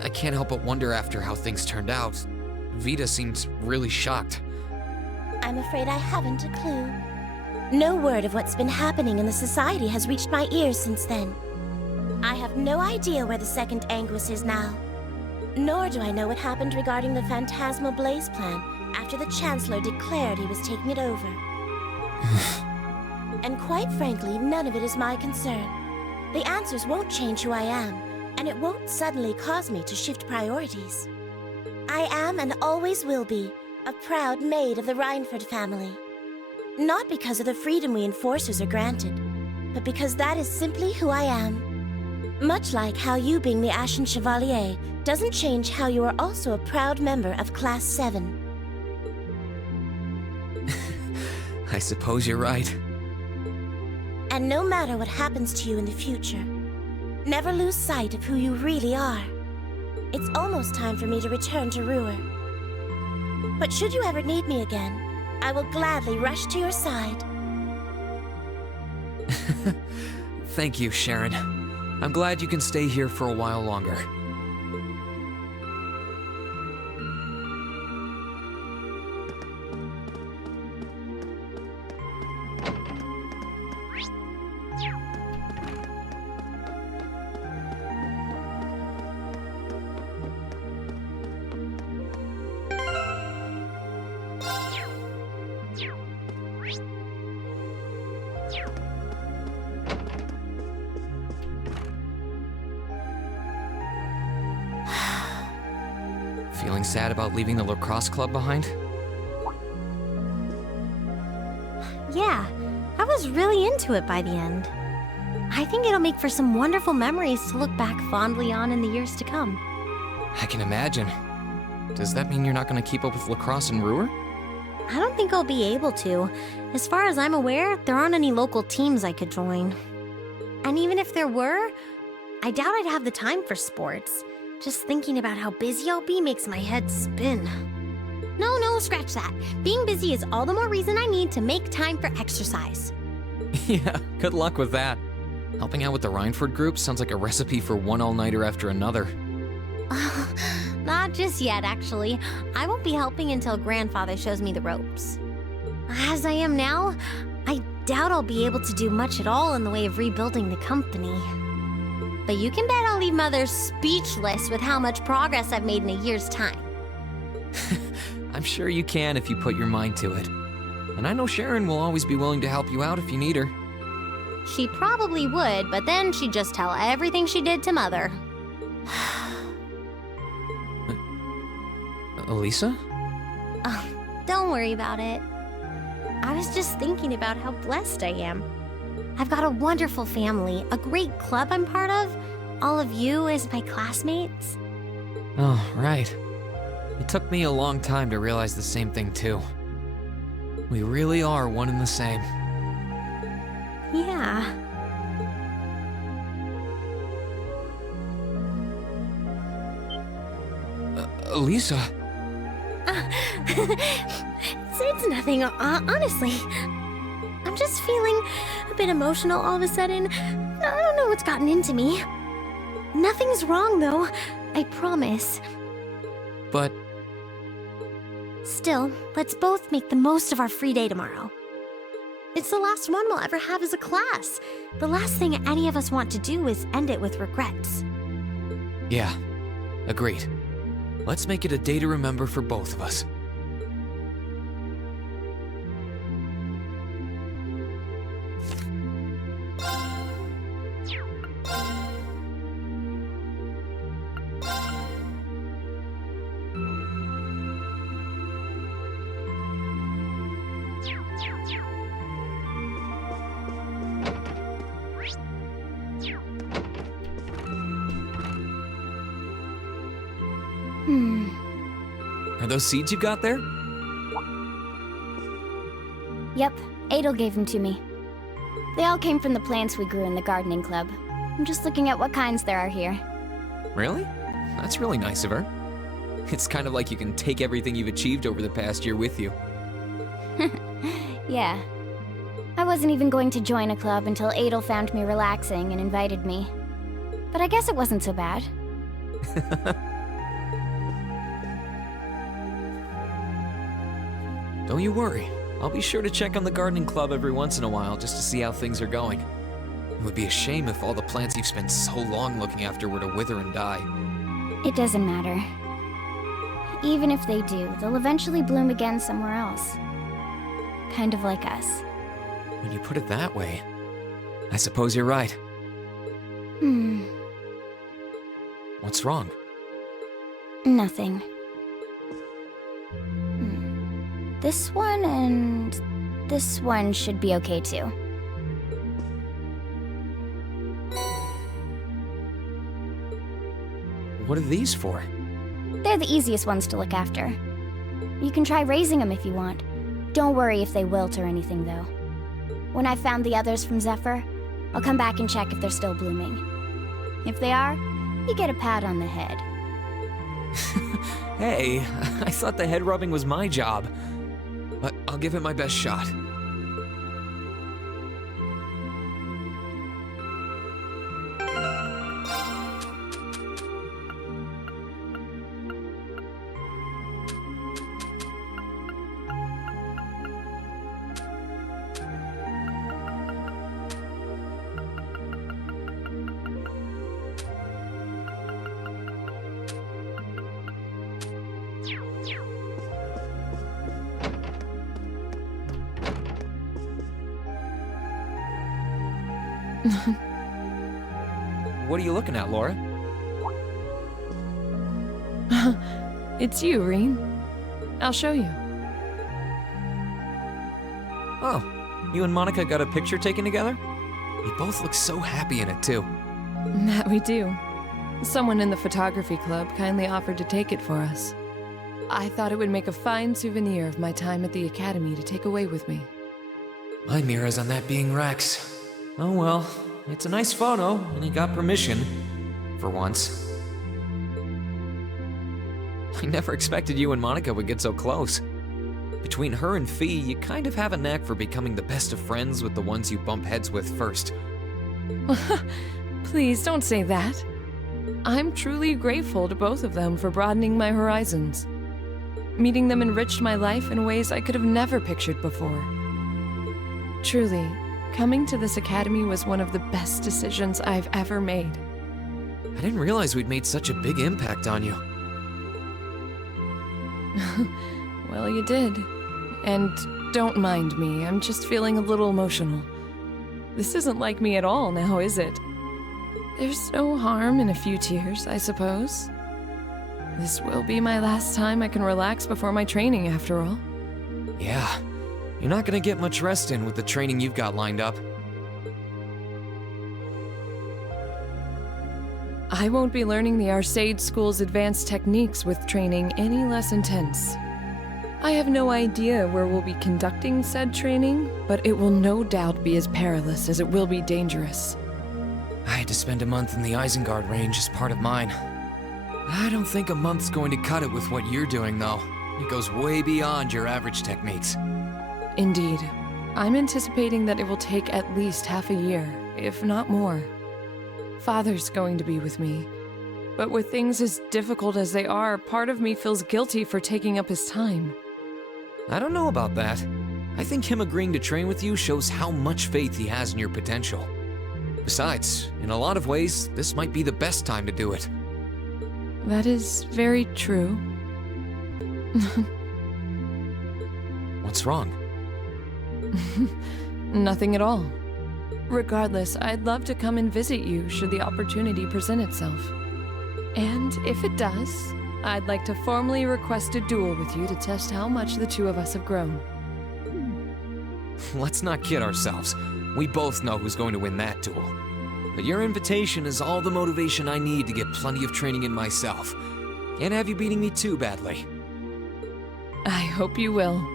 I can't help but wonder after how things turned out. Vita seems really shocked. I'm afraid I haven't a clue. No word of what's been happening in the society has reached my ears since then. I have no idea where the second Anguis is now. Nor do I know what happened regarding the Phantasmal Blaze plan after the Chancellor declared he was taking it over. And quite frankly, none of it is my concern. The answers won't change who I am, and it won't suddenly cause me to shift priorities. I am and always will be a proud maid of the Reinford family. Not because of the freedom we enforcers are granted, but because that is simply who I am. Much like how you being the Ashen Chevalier doesn't change how you are also a proud member of Class 7. I suppose you're right. And no matter what happens to you in the future, never lose sight of who you really are. It's almost time for me to return to Ruhr. But should you ever need me again, I will gladly rush to your side. Thank you, Sharon. I'm glad you can stay here for a while longer. Feeling sad about leaving the lacrosse club behind? Yeah, I was really into it by the end. I think it'll make for some wonderful memories to look back fondly on in the years to come. I can imagine. Does that mean you're not going to keep up with lacrosse in Ruhr? I don't think I'll be able to. As far as I'm aware, there aren't any local teams I could join. And even if there were, I doubt I'd have the time for sports. Just thinking about how busy I'll be makes my head spin. No, scratch that. Being busy is all the more reason I need to make time for exercise. Yeah, good luck with that. Helping out with the Reinford group sounds like a recipe for one all-nighter after another. Not just yet, actually. I won't be helping until Grandfather shows me the ropes. As I am now, I doubt I'll be able to do much at all in the way of rebuilding the company. But you can bet I'll leave Mother speechless with how much progress I've made in a year's time. I'm sure you can if you put your mind to it. And I know Sharon will always be willing to help you out if you need her. She probably would, but then she'd just tell everything she did to Mother. Elisa? Oh, don't worry about it. I was just thinking about how blessed I am. I've got a wonderful family, a great club I'm part of, all of you as my classmates. Oh, right. It took me a long time to realize the same thing, too. We really are one and the same. Yeah. Elisa? It's nothing, honestly. I'm just feeling a bit emotional all of a sudden. I don't know what's gotten into me. Nothing's wrong, though. I promise. But... Still, let's both make the most of our free day tomorrow. It's the last one we'll ever have as a class. The last thing any of us want to do is end it with regrets. Yeah, agreed. Let's make it a day to remember for both of us. Are those seeds you got there? Yep, Adel gave them to me. They all came from the plants we grew in the gardening club. I'm just looking at what kinds there are here. Really? That's really nice of her. It's kind of like you can take everything you've achieved over the past year with you. Yeah. I wasn't even going to join a club until Adel found me relaxing and invited me. But I guess it wasn't so bad. Don't you worry. I'll be sure to check on the gardening club every once in a while just to see how things are going. It would be a shame if all the plants you've spent so long looking after were to wither and die. It doesn't matter. Even if they do, they'll eventually bloom again somewhere else. Kind of like us. When you put it that way, I suppose you're right. What's wrong? Nothing. This one and this one should be okay too. What are these for? They're the easiest ones to look after. You can try raising them if you want. Don't worry if they wilt or anything, though. When I've found the others from Zephyr, I'll come back and check if they're still blooming. If they are, you get a pat on the head. Hey, I thought the head rubbing was my job. But I'll give it my best shot. What are you looking at, Laura? It's you, Reen. I'll show you. Oh, you and Monica got a picture taken together? You both look so happy in it, too. That we do. Someone in the photography club kindly offered to take it for us. I thought it would make a fine souvenir of my time at the academy to take away with me. My mirror's on that being Rex. Oh well, it's a nice photo, and he got permission. For once. I never expected you and Monica would get so close. Between her and Fee, you kind of have a knack for becoming the best of friends with the ones you bump heads with first. Please don't say that. I'm truly grateful to both of them for broadening my horizons. Meeting them enriched my life in ways I could have never pictured before. Truly, coming to this academy was one of the best decisions I've ever made. I didn't realize we'd made such a big impact on you. Well, you did. And don't mind me, I'm just feeling a little emotional. This isn't like me at all now, is it? There's no harm in a few tears, I suppose. This will be my last time I can relax before my training, after all. Yeah, you're not gonna get much rest in with the training you've got lined up. I won't be learning the Arcade School's advanced techniques with training any less intense. I have no idea where we'll be conducting said training, but it will no doubt be as perilous as it will be dangerous. I had to spend a month in the Isengard range as part of mine. I don't think a month's going to cut it with what you're doing, though. It goes way beyond your average techniques. Indeed. I'm anticipating that it will take at least half a year, if not more. Father's going to be with me. But with things as difficult as they are, part of me feels guilty for taking up his time. I don't know about that. I think him agreeing to train with you shows how much faith he has in your potential. Besides, in a lot of ways, this might be the best time to do it. That is very true. What's wrong? Nothing at all. Regardless, I'd love to come and visit you should the opportunity present itself. And if it does, I'd like to formally request a duel with you to test how much the two of us have grown. Let's not kid ourselves. We both know who's going to win that duel. But your invitation is all the motivation I need to get plenty of training in myself. Can't have you beating me too badly. I hope you will.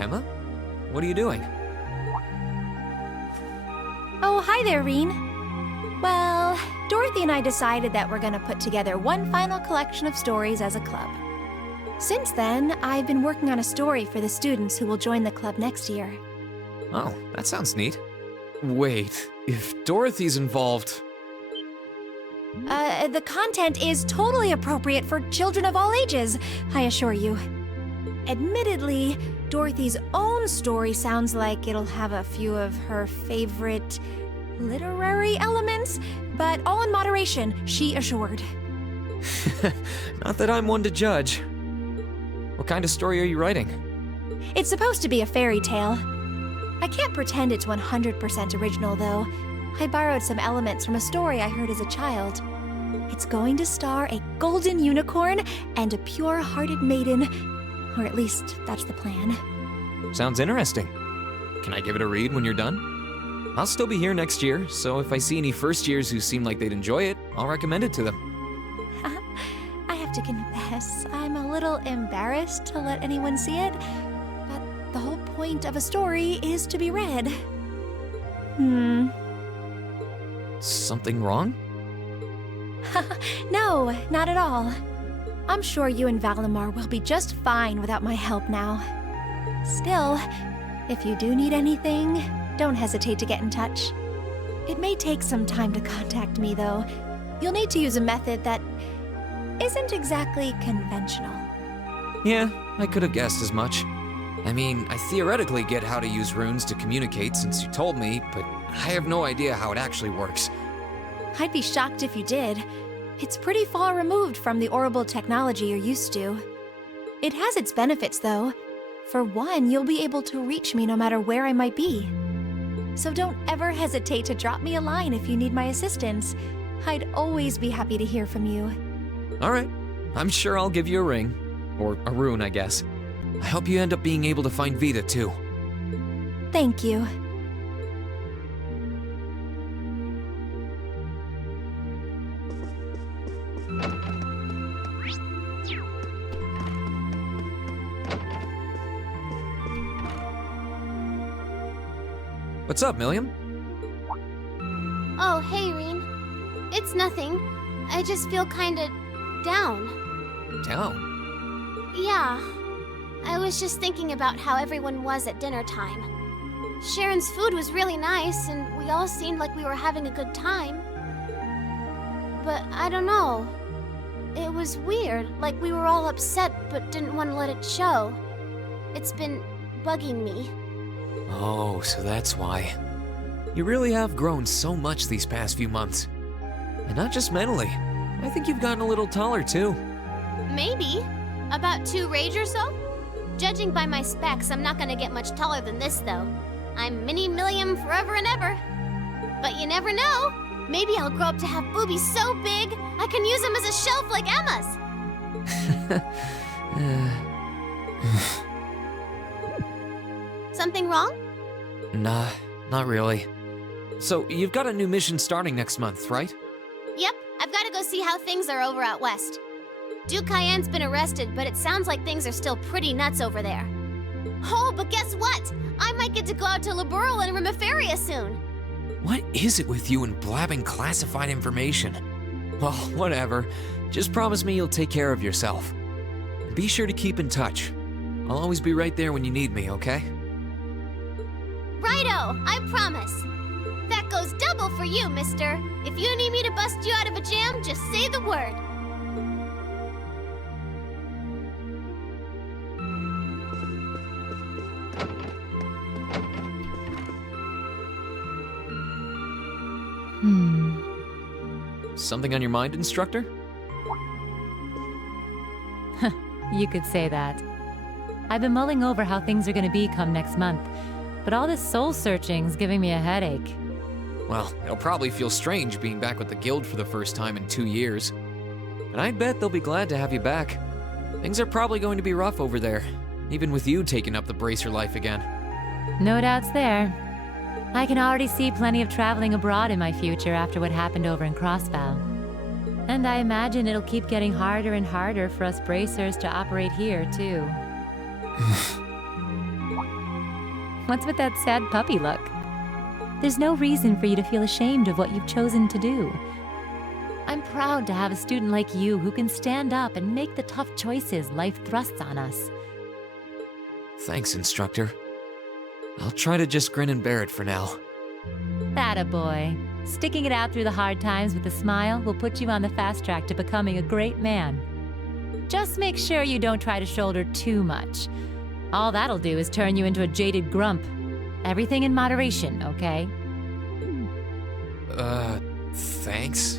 Emma? What are you doing? Oh, hi there, Reen. Well, Dorothy and I decided that we're gonna put together one final collection of stories as a club. Since then, I've been working on a story for the students who will join the club next year. Oh, that sounds neat. Wait, if Dorothy's involved... The content is totally appropriate for children of all ages, I assure you. Admittedly, Dorothy's own story sounds like it'll have a few of her favorite literary elements, but all in moderation, she assured. Not that I'm one to judge. What kind of story are you writing? It's supposed to be a fairy tale. I can't pretend it's 100% original, though. I borrowed some elements from a story I heard as a child. It's going to star a golden unicorn and a pure-hearted maiden, or at least that's the plan. Sounds interesting. Can I give it a read when you're done? I'll still be here next year, so if I see any first years who seem like they'd enjoy it, I'll recommend it to them. I have to confess, I'm a little embarrassed to let anyone see it, but the whole point of a story is to be read. Something wrong? No, not at all. I'm sure you and Valimar will be just fine without my help now. Still, if you do need anything, don't hesitate to get in touch. It may take some time to contact me, though. You'll need to use a method that isn't exactly conventional. Yeah, I could have guessed as much. I mean, I theoretically get how to use runes to communicate since you told me, but I have no idea how it actually works. I'd be shocked if you did. It's pretty far removed from the orbital technology you're used to. It has its benefits, though. For one, you'll be able to reach me no matter where I might be. So don't ever hesitate to drop me a line if you need my assistance. I'd always be happy to hear from you. Alright, I'm sure I'll give you a ring. Or a rune, I guess. I hope you end up being able to find Vita, too. Thank you. What's up, Milliam? Oh, hey, Reen. It's nothing. I just feel kinda down. Down? Yeah. I was just thinking about how everyone was at dinner time. Sharon's food was really nice, and we all seemed like we were having a good time. But I don't know. It was weird, like we were all upset but didn't want to let it show. It's been bugging me. Oh, so that's why. You really have grown so much these past few months. And not just mentally. I think you've gotten a little taller, too. Maybe. About 2 rage or so? Judging by my specs, I'm not gonna get much taller than this, though. I'm Mini Milliam forever and ever. But you never know. Maybe I'll grow up to have boobies so big, I can use them as a shelf like Emma's. Something wrong? Nah, not really. So, you've got a new mission starting next month, right? Yep, I've gotta go see how things are over out west. Duke Cayenne's been arrested, but it sounds like things are still pretty nuts over there. Oh, but guess what? I might get to go out to Liberal and Rimiferia soon. What is it with you and blabbing classified information? Well, whatever. Just promise me you'll take care of yourself. Be sure to keep in touch. I'll always be right there when you need me, okay? Righto, I promise. That goes double for you, mister. If you need me to bust you out of a jam, just say the word. Something on your mind, instructor? You could say that. I've been mulling over how things are going to be come next month, but all this soul searching's giving me a headache. Well, it'll probably feel strange being back with the guild for the first time in 2 years. But I'd bet they'll be glad to have you back. Things are probably going to be rough over there, even with you taking up the bracer life again. No doubts there. I can already see plenty of traveling abroad in my future after what happened over in Crossbow. And I imagine it'll keep getting harder and harder for us bracers to operate here, too. What's with that sad puppy look? There's no reason for you to feel ashamed of what you've chosen to do. I'm proud to have a student like you who can stand up and make the tough choices life thrusts on us. Thanks, instructor. I'll try to just grin and bear it for now. That boy. Sticking it out through the hard times with a smile will put you on the fast track to becoming a great man. Just make sure you don't try to shoulder too much. All that'll do is turn you into a jaded grump. Everything in moderation, okay? Thanks?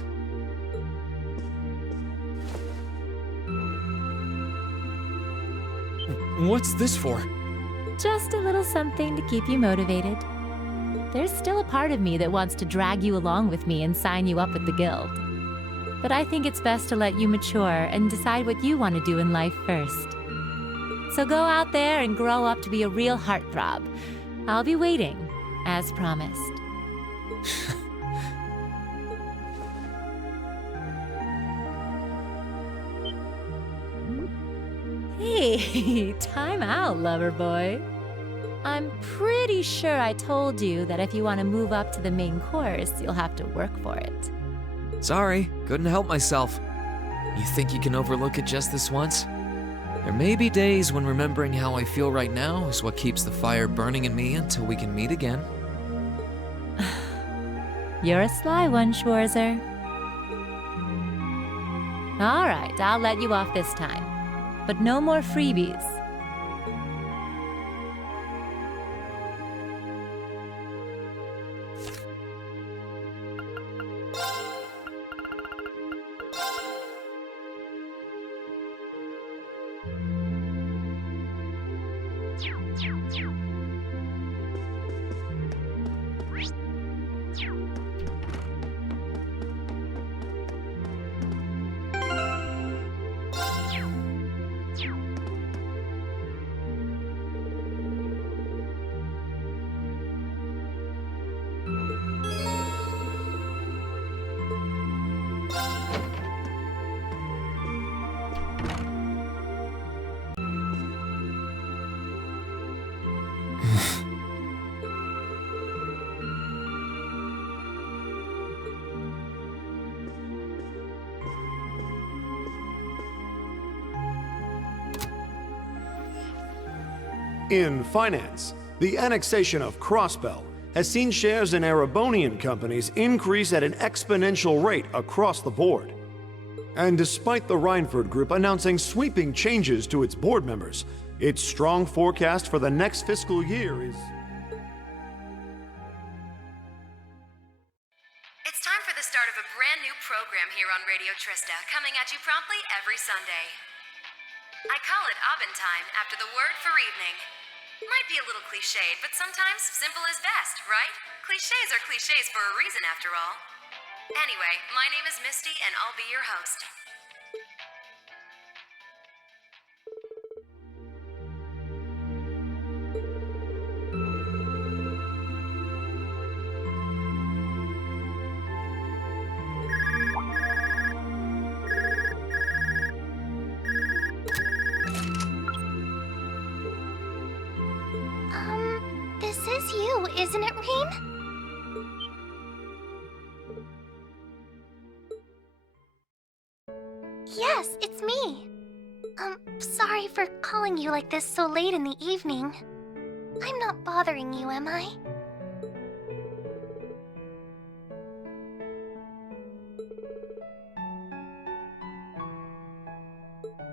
What's this for? Just a little something to keep you motivated. There's still a part of me that wants to drag you along with me and sign you up with the guild. But I think it's best to let you mature and decide what you want to do in life first. So go out there and grow up to be a real heartthrob. I'll be waiting, as promised. Hey, time out, lover boy. I'm pretty sure I told you that if you want to move up to the main course, you'll have to work for it. Sorry, couldn't help myself. You think you can overlook it just this once? There may be days when remembering how I feel right now is what keeps the fire burning in me until we can meet again. You're a sly one, Schwarzer. All right, I'll let you off this time. But no more freebies. In finance, the annexation of Crossbell has seen shares in Erebonian companies increase at an exponential rate across the board. And despite the Reinford Group announcing sweeping changes to its board members, its strong forecast for the next fiscal year is... It's time for the start of a brand new program here on Radio Trista, coming at you promptly every Sunday. I call it Abend Time after the word for evening. Might be a little cliched, but sometimes simple is best, right? Clichés are clichés for a reason, after all. Anyway, my name is Misty, and I'll be your host. This is you, isn't it, Rean? Yes, it's me. Sorry for calling you like this so late in the evening. I'm not bothering you, am I?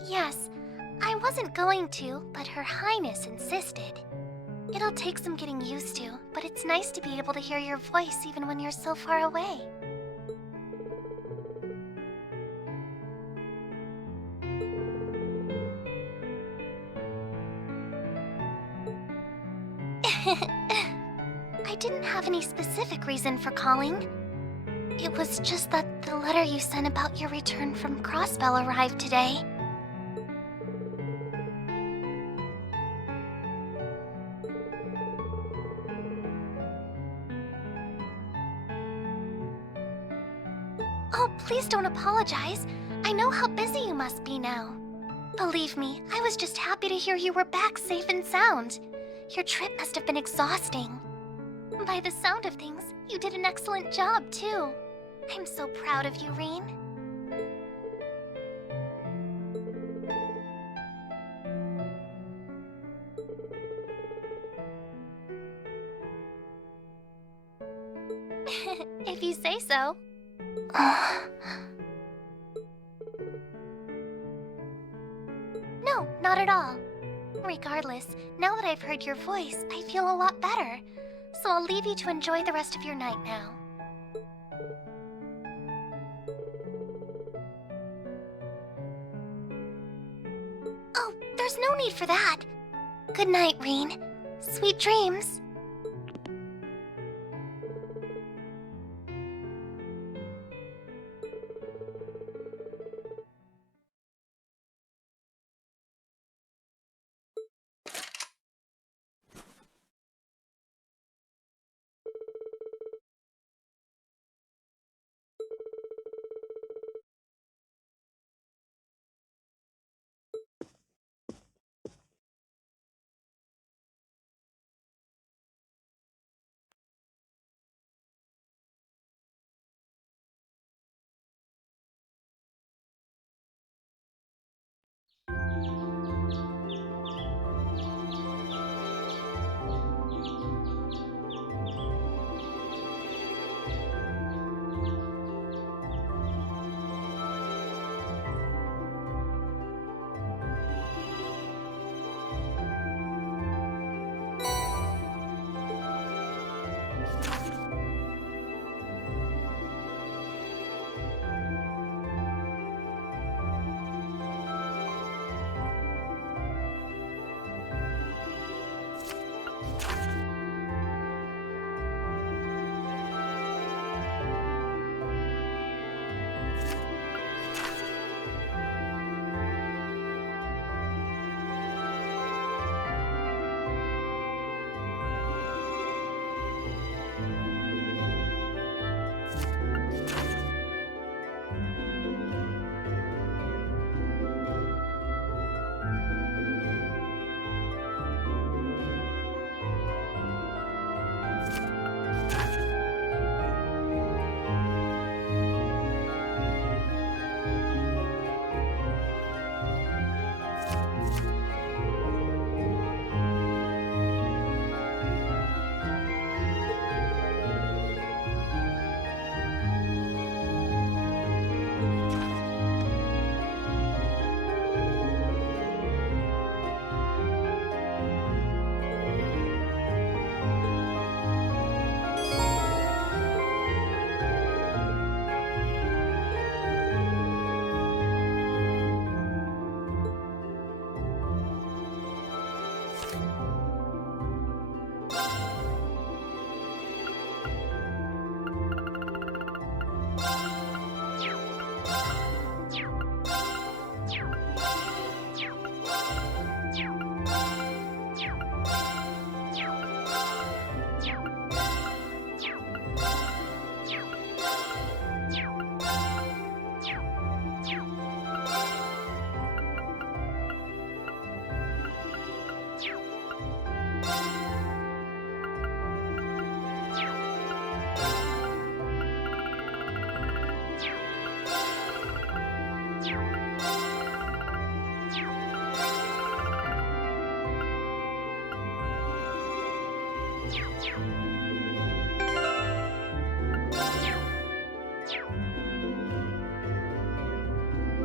Yes, I wasn't going to, but Her Highness insisted. It'll take some getting used to, but it's nice to be able to hear your voice even when you're so far away. I didn't have any specific reason for calling. It was just that the letter you sent about your return from Crossbell arrived today. Oh, please don't apologize. I know how busy you must be now. Believe me, I was just happy to hear you were back safe and sound. Your trip must have been exhausting. By the sound of things, you did an excellent job, too. I'm so proud of you, Rean. if you say so. No, not at all. Regardless, now that I've heard your voice, I feel a lot better. So I'll leave you to enjoy the rest of your night now. Oh, there's no need for that. Good night, Reen. Sweet dreams.